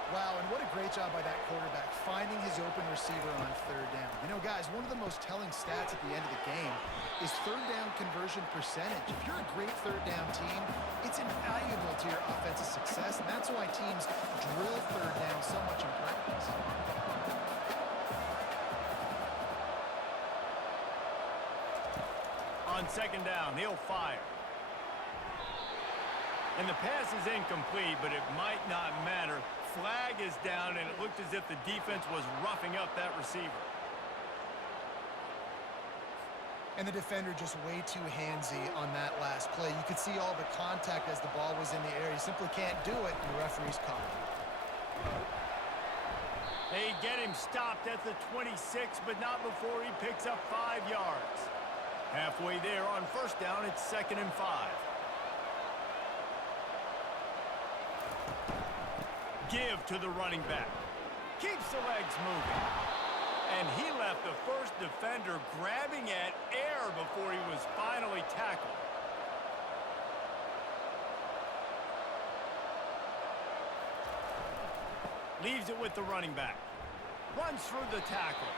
Wow, and what a great job by that quarterback, finding his open receiver on 3rd down. You know, guys, one of the most telling stats at the end of the game is 3rd down conversion percentage. If you're a great 3rd down team, it's invaluable to your offensive success, and that's why teams drill 3rd down so much in practice. On 2nd down, he'll fire. And the pass is incomplete, but it might not matter. Flag is down, and it looked as if the defense was roughing up that receiver. And the defender just way too handsy on that last play. You could see all the contact as the ball was in the air. He simply can't do it, and the referee's caught him. They get him stopped at the 26, but not before he picks up 5 yards. Halfway there on 1st down, it's 2nd and 5. Give to the running back. Keeps the legs moving. And he left the first defender grabbing at air before he was finally tackled. Leaves it with the running back. Runs through the tackle.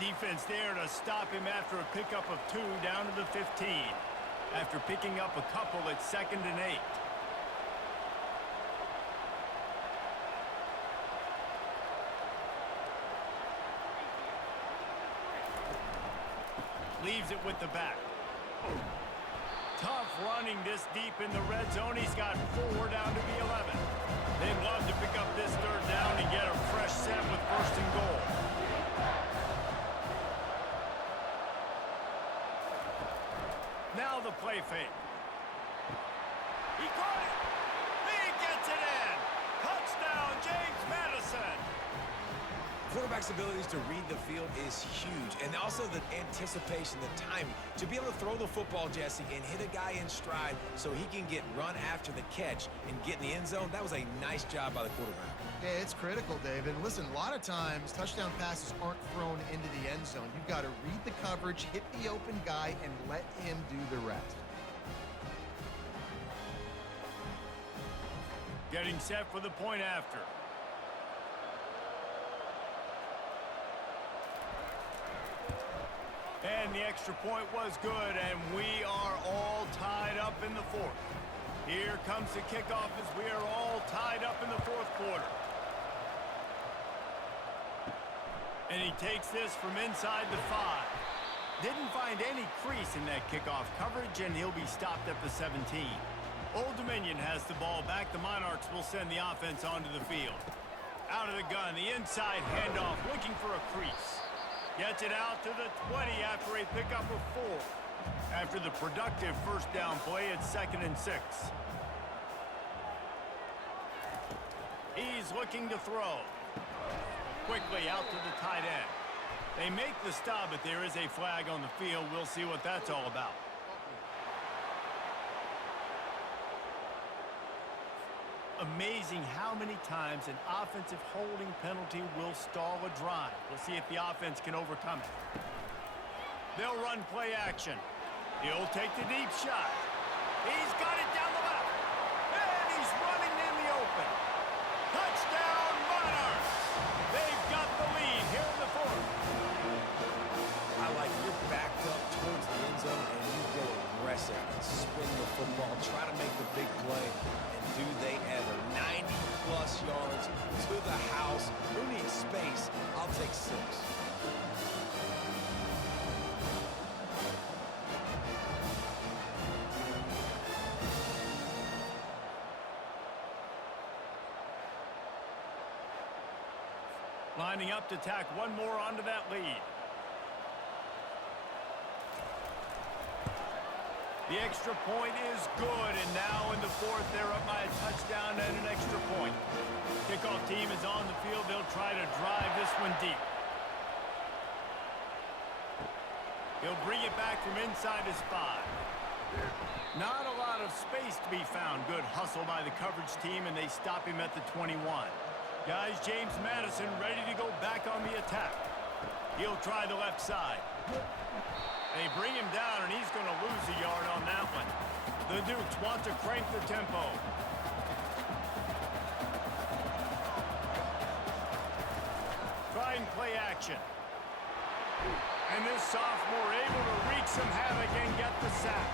Defense there to stop him after a pickup of 2 down to the 15. After picking up a couple at 2nd and 8. Leaves it with the back. Tough running this deep in the red zone. He's got 4 down to the 11. They'd love to pick up this 3rd down and get a fresh set with 1st and goal. Now the play fake. He caught it. He gets it in. Touchdown, James Madison. Quarterback's abilities to read the field is huge, and also the anticipation, the timing. To be able to throw the football, Jesse, and hit a guy in stride so he can get run after the catch and get in the end zone, that was a nice job by the quarterback. Yeah, it's critical, David. Listen, a lot of times, touchdown passes aren't thrown into the end zone. You've got to read the coverage, hit the open guy, and let him do the rest. Getting set for the point after. And the extra point was good, and we are all tied up in the 4th. Here comes the kickoff as we are all tied up in the 4th quarter. And he takes this from inside the 5. Didn't find any crease in that kickoff coverage, and he'll be stopped at the 17. Old Dominion has the ball back. The Monarchs will send the offense onto the field. Out of the gun, the inside handoff, looking for a crease. Gets it out to the 20 after a pickup of 4. After the productive first down play, it's 2nd and 6. He's looking to throw. Quickly out to the tight end. They make the stop, but there is a flag on the field. We'll see what that's all about. Amazing how many times an offensive holding penalty will stall a drive. We'll see if the offense can overcome it. They'll run play action. He'll take the deep shot. He's got it down the left. And he's running in the open. Touchdown, Monarchs! They've got the lead here in the 4th. I like you're backed up towards the end zone and you go aggressive. Lining up to tack one more onto that lead. The extra point is good, and now in the fourth, they're up by a touchdown and an extra point. Kickoff team is on the field. They'll try to drive this one deep. He'll bring it back from inside his 5. Not a lot of space to be found. Good hustle by the coverage team, and they stop him at the 21. Guys, James Madison ready to go back on the attack. He'll try the left side. They bring him down, and he's going to lose a yard on that one. The Dukes want to crank the tempo. Try and play action. And this sophomore able to wreak some havoc and get the sack.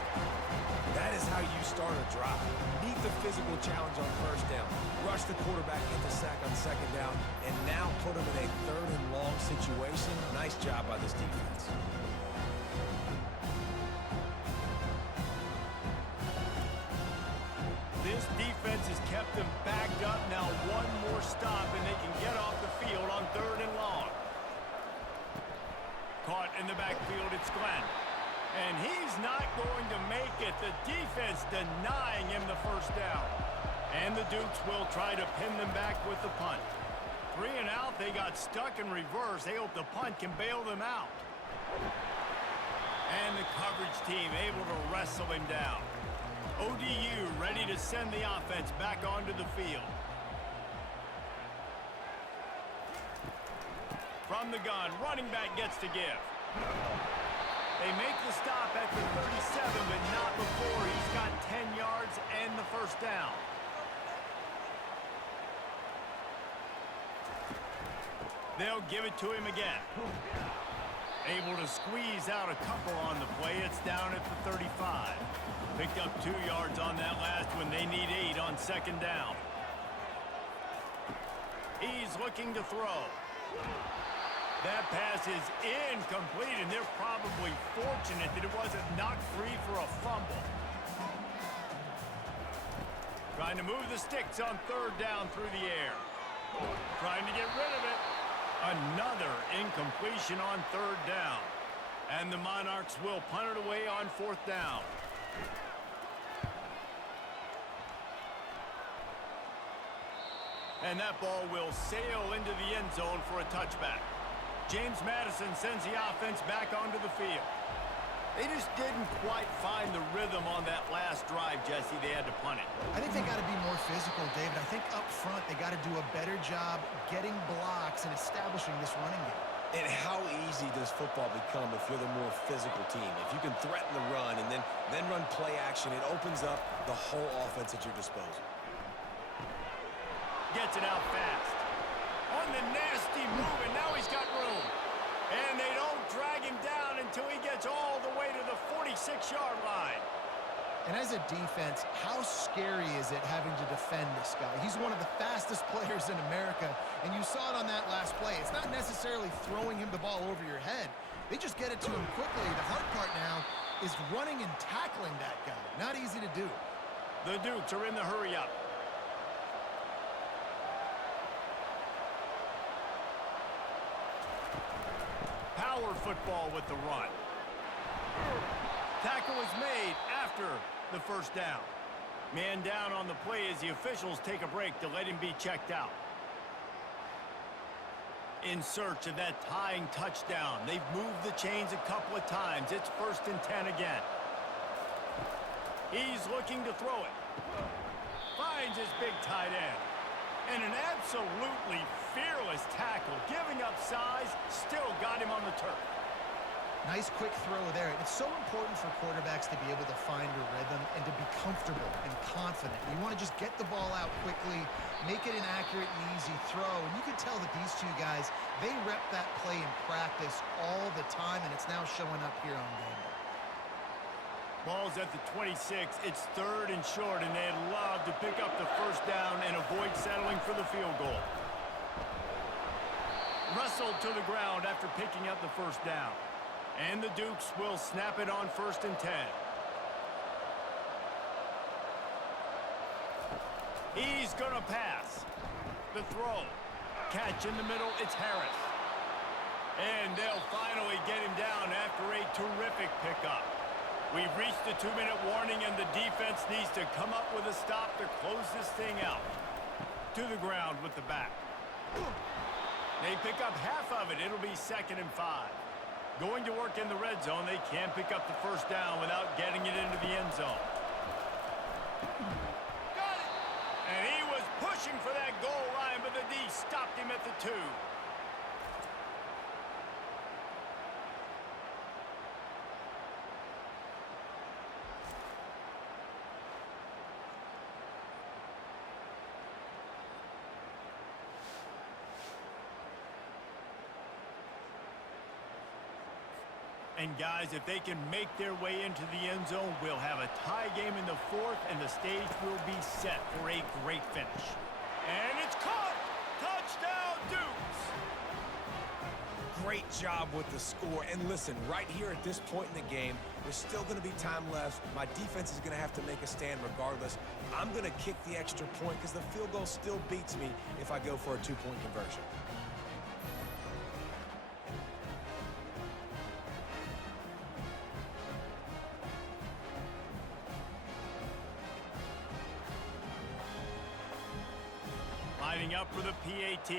That is how you start a drive. Meet the physical challenge on first down. Rush the quarterback, get the sack on second down, and now put him in a third and long situation. Nice job by this defense. This defense has kept them backed up. Now one more stop, and they can get off the field on third and long. Caught in the backfield, it's Glenn. And he's not going to make it. The defense denying him the first down. And the Dukes will try to pin them back with the punt. 3 and out, they got stuck in reverse. They hope the punt can bail them out. And the coverage team able to wrestle him down. ODU ready to send the offense back onto the field. From the gun, running back gets to give. They make the stop at the 37, but not before. He's got 10 yards and the first down. They'll give it to him again. Able to squeeze out a couple on the play. It's down at the 35. Picked up 2 yards on that last one. They need 8 on second down. He's looking to throw. That pass is incomplete, and they're probably fortunate that it wasn't knocked free for a fumble. Trying to move the sticks on third down through the air. Trying to get rid of it. Another incompletion on third down. And the Monarchs will punt it away on fourth down. And that ball will sail into the end zone for a touchback. James Madison sends the offense back onto the field. They just didn't quite find the rhythm on that last drive, Jesse. They had to punt it. I think they got to be more physical, David. I think up front they got to do a better job getting blocks and establishing this running game. And how easy does football become if you're the more physical team? If you can threaten the run and then run play action, it opens up the whole offense at your disposal. Gets it out fast. On the nasty move, and now he's got room. And they don't drag him down until he gets all the way to the 46-yard line. And as a defense, how scary is it having to defend this guy? He's one of the fastest players in America, and you saw it on that last play. It's not necessarily throwing him the ball over your head. They just get it to him quickly. The hard part now is running and tackling that guy. Not easy to do. The Dukes are in the hurry-up. Power football with the run. Tackle is made after the first down. Man down on the play as the officials take a break to let him be checked out. In search of that tying touchdown. They've moved the chains a couple of times. It's 1st and 10 again. He's looking to throw it. Finds his big tight end. And an absolutely fearless tackle. Giving up size, still got him on the turf. Nice quick throw there. It's so important for quarterbacks to be able to find a rhythm and to be comfortable and confident. You want to just get the ball out quickly, make it an accurate and easy throw. And you can tell that these two guys, they rep that play in practice all the time, and it's now showing up here on game day. Ball's at the 26. It's 3rd and short, and they'd love to pick up the first down and avoid settling for the field goal. Wrestled to the ground after picking up the first down. And the Dukes will snap it on 1st and 10. He's going to pass. The throw. catch in the middle. It's Harris. And they'll finally get him down after a terrific pickup. We've reached the 2-minute warning, and the defense needs to come up with a stop to close this thing out. To the ground with the back. They pick up half of it. It'll be 2nd and 5. Going to work in the red zone. They can't pick up the first down without getting it into the end zone. Got it! And he was pushing for that goal line, but the D stopped him at the 2. And guys, if they can make their way into the end zone, we'll have a tie game in the 4th, and the stage will be set for a great finish. And it's caught! Touchdown, Dukes! Great job with the score. And listen, right here at this point in the game, there's still going to be time left. My defense is going to have to make a stand regardless. I'm going to kick the extra point because the field goal still beats me if I go for a 2-point conversion. Lining up for the PAT.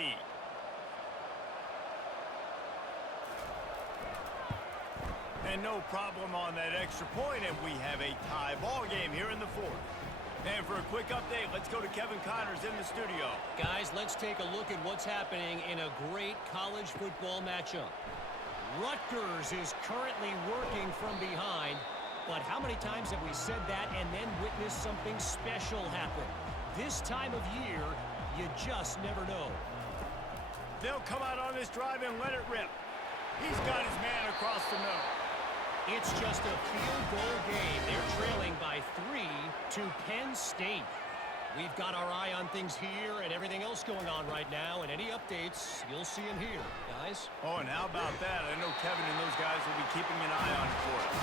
And no problem on that extra point, and we have a tie ball game here in the 4th. And for a quick update, let's go to Kevin Connors in the studio. Guys, let's take a look at what's happening in a great college football matchup. Rutgers is currently working from behind, but how many times have we said that and then witnessed something special happen? This time of year, you just never know. They'll come out on this drive and let it rip. He's got his man across the middle. It's just a field goal game. They're trailing by 3 to Penn State. We've got our eye on things here and everything else going on right now, and any updates, you'll see them here, guys. Oh, and how about that? I know Kevin and those guys will be keeping an eye on it for us.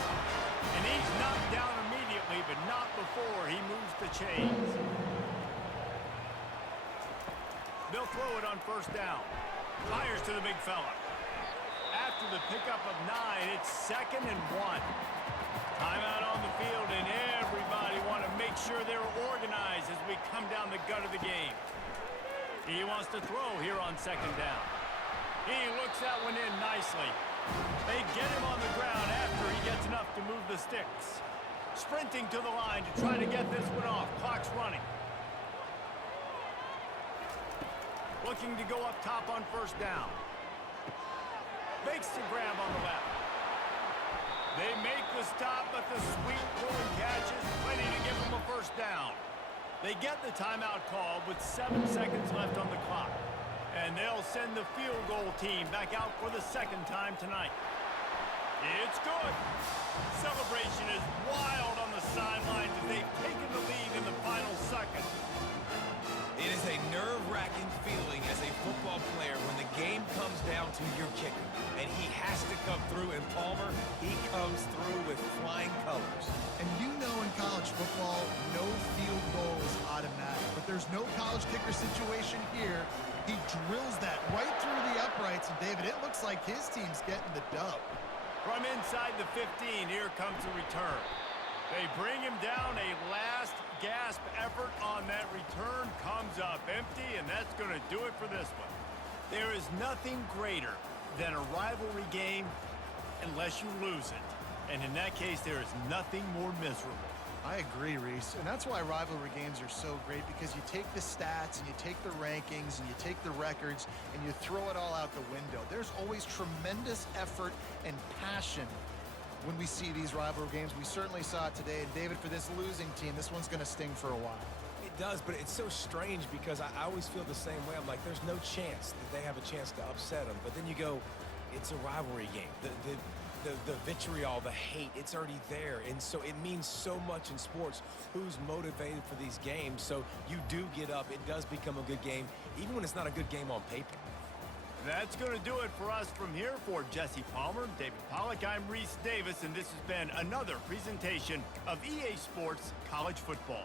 And he's knocked down immediately, but not before he moves the chains. They'll throw it on 1st down. Fires to the big fella. After the pickup of 9, it's 2nd and 1. Timeout on the field, and everybody want to make sure they're organized as we come down the gut of the game. He wants to throw here on 2nd down. He looks that one in nicely. They get him on the ground after he gets enough to move the sticks. Sprinting to the line to try to get this one off. Clock's running. Looking to go up top on 1st down. Makes the grab on the left. They make the stop, but the sweet pulling catch is plenty to give them a 1st down. They get the timeout called with 7 seconds left on the clock. And they'll send the field goal team back out for the 2nd time tonight. It's good. Celebration is wild on the sidelines as they've taken the lead in the final second. It is a nerve-wracking feeling as a football player when the game comes down to your kicker. And he has to come through, and Palmer, he comes through with flying colors. And you know in college football, no field goal is automatic. But there's no college kicker situation here. He drills that right through the uprights, and David, it looks like his team's getting the dub. From inside the 15, here comes the return. They bring him down. A last gasp effort on that return comes up empty, and that's going to do it for this one. There is nothing greater than a rivalry game unless you lose it. And in that case, there is nothing more miserable. I agree, Reese, and that's why rivalry games are so great, because you take the stats and you take the rankings and you take the records and you throw it all out the window. There's always tremendous effort and passion when we see these rivalry games. We certainly saw it today, and David, for this losing team, this one's going to sting for a while. It does, but it's so strange because I always feel the same way. I'm like, there's no chance that they have a chance to upset them. But then you go, it's a rivalry game. The vitriol, the hate, it's already there. And so it means so much in sports who's motivated for these games. So you do get up. It does become a good game, even when it's not a good game on paper. That's going to do it for us from here. For Jesse Palmer, David Pollack, I'm Reese Davis, and this has been another presentation of EA Sports College Football.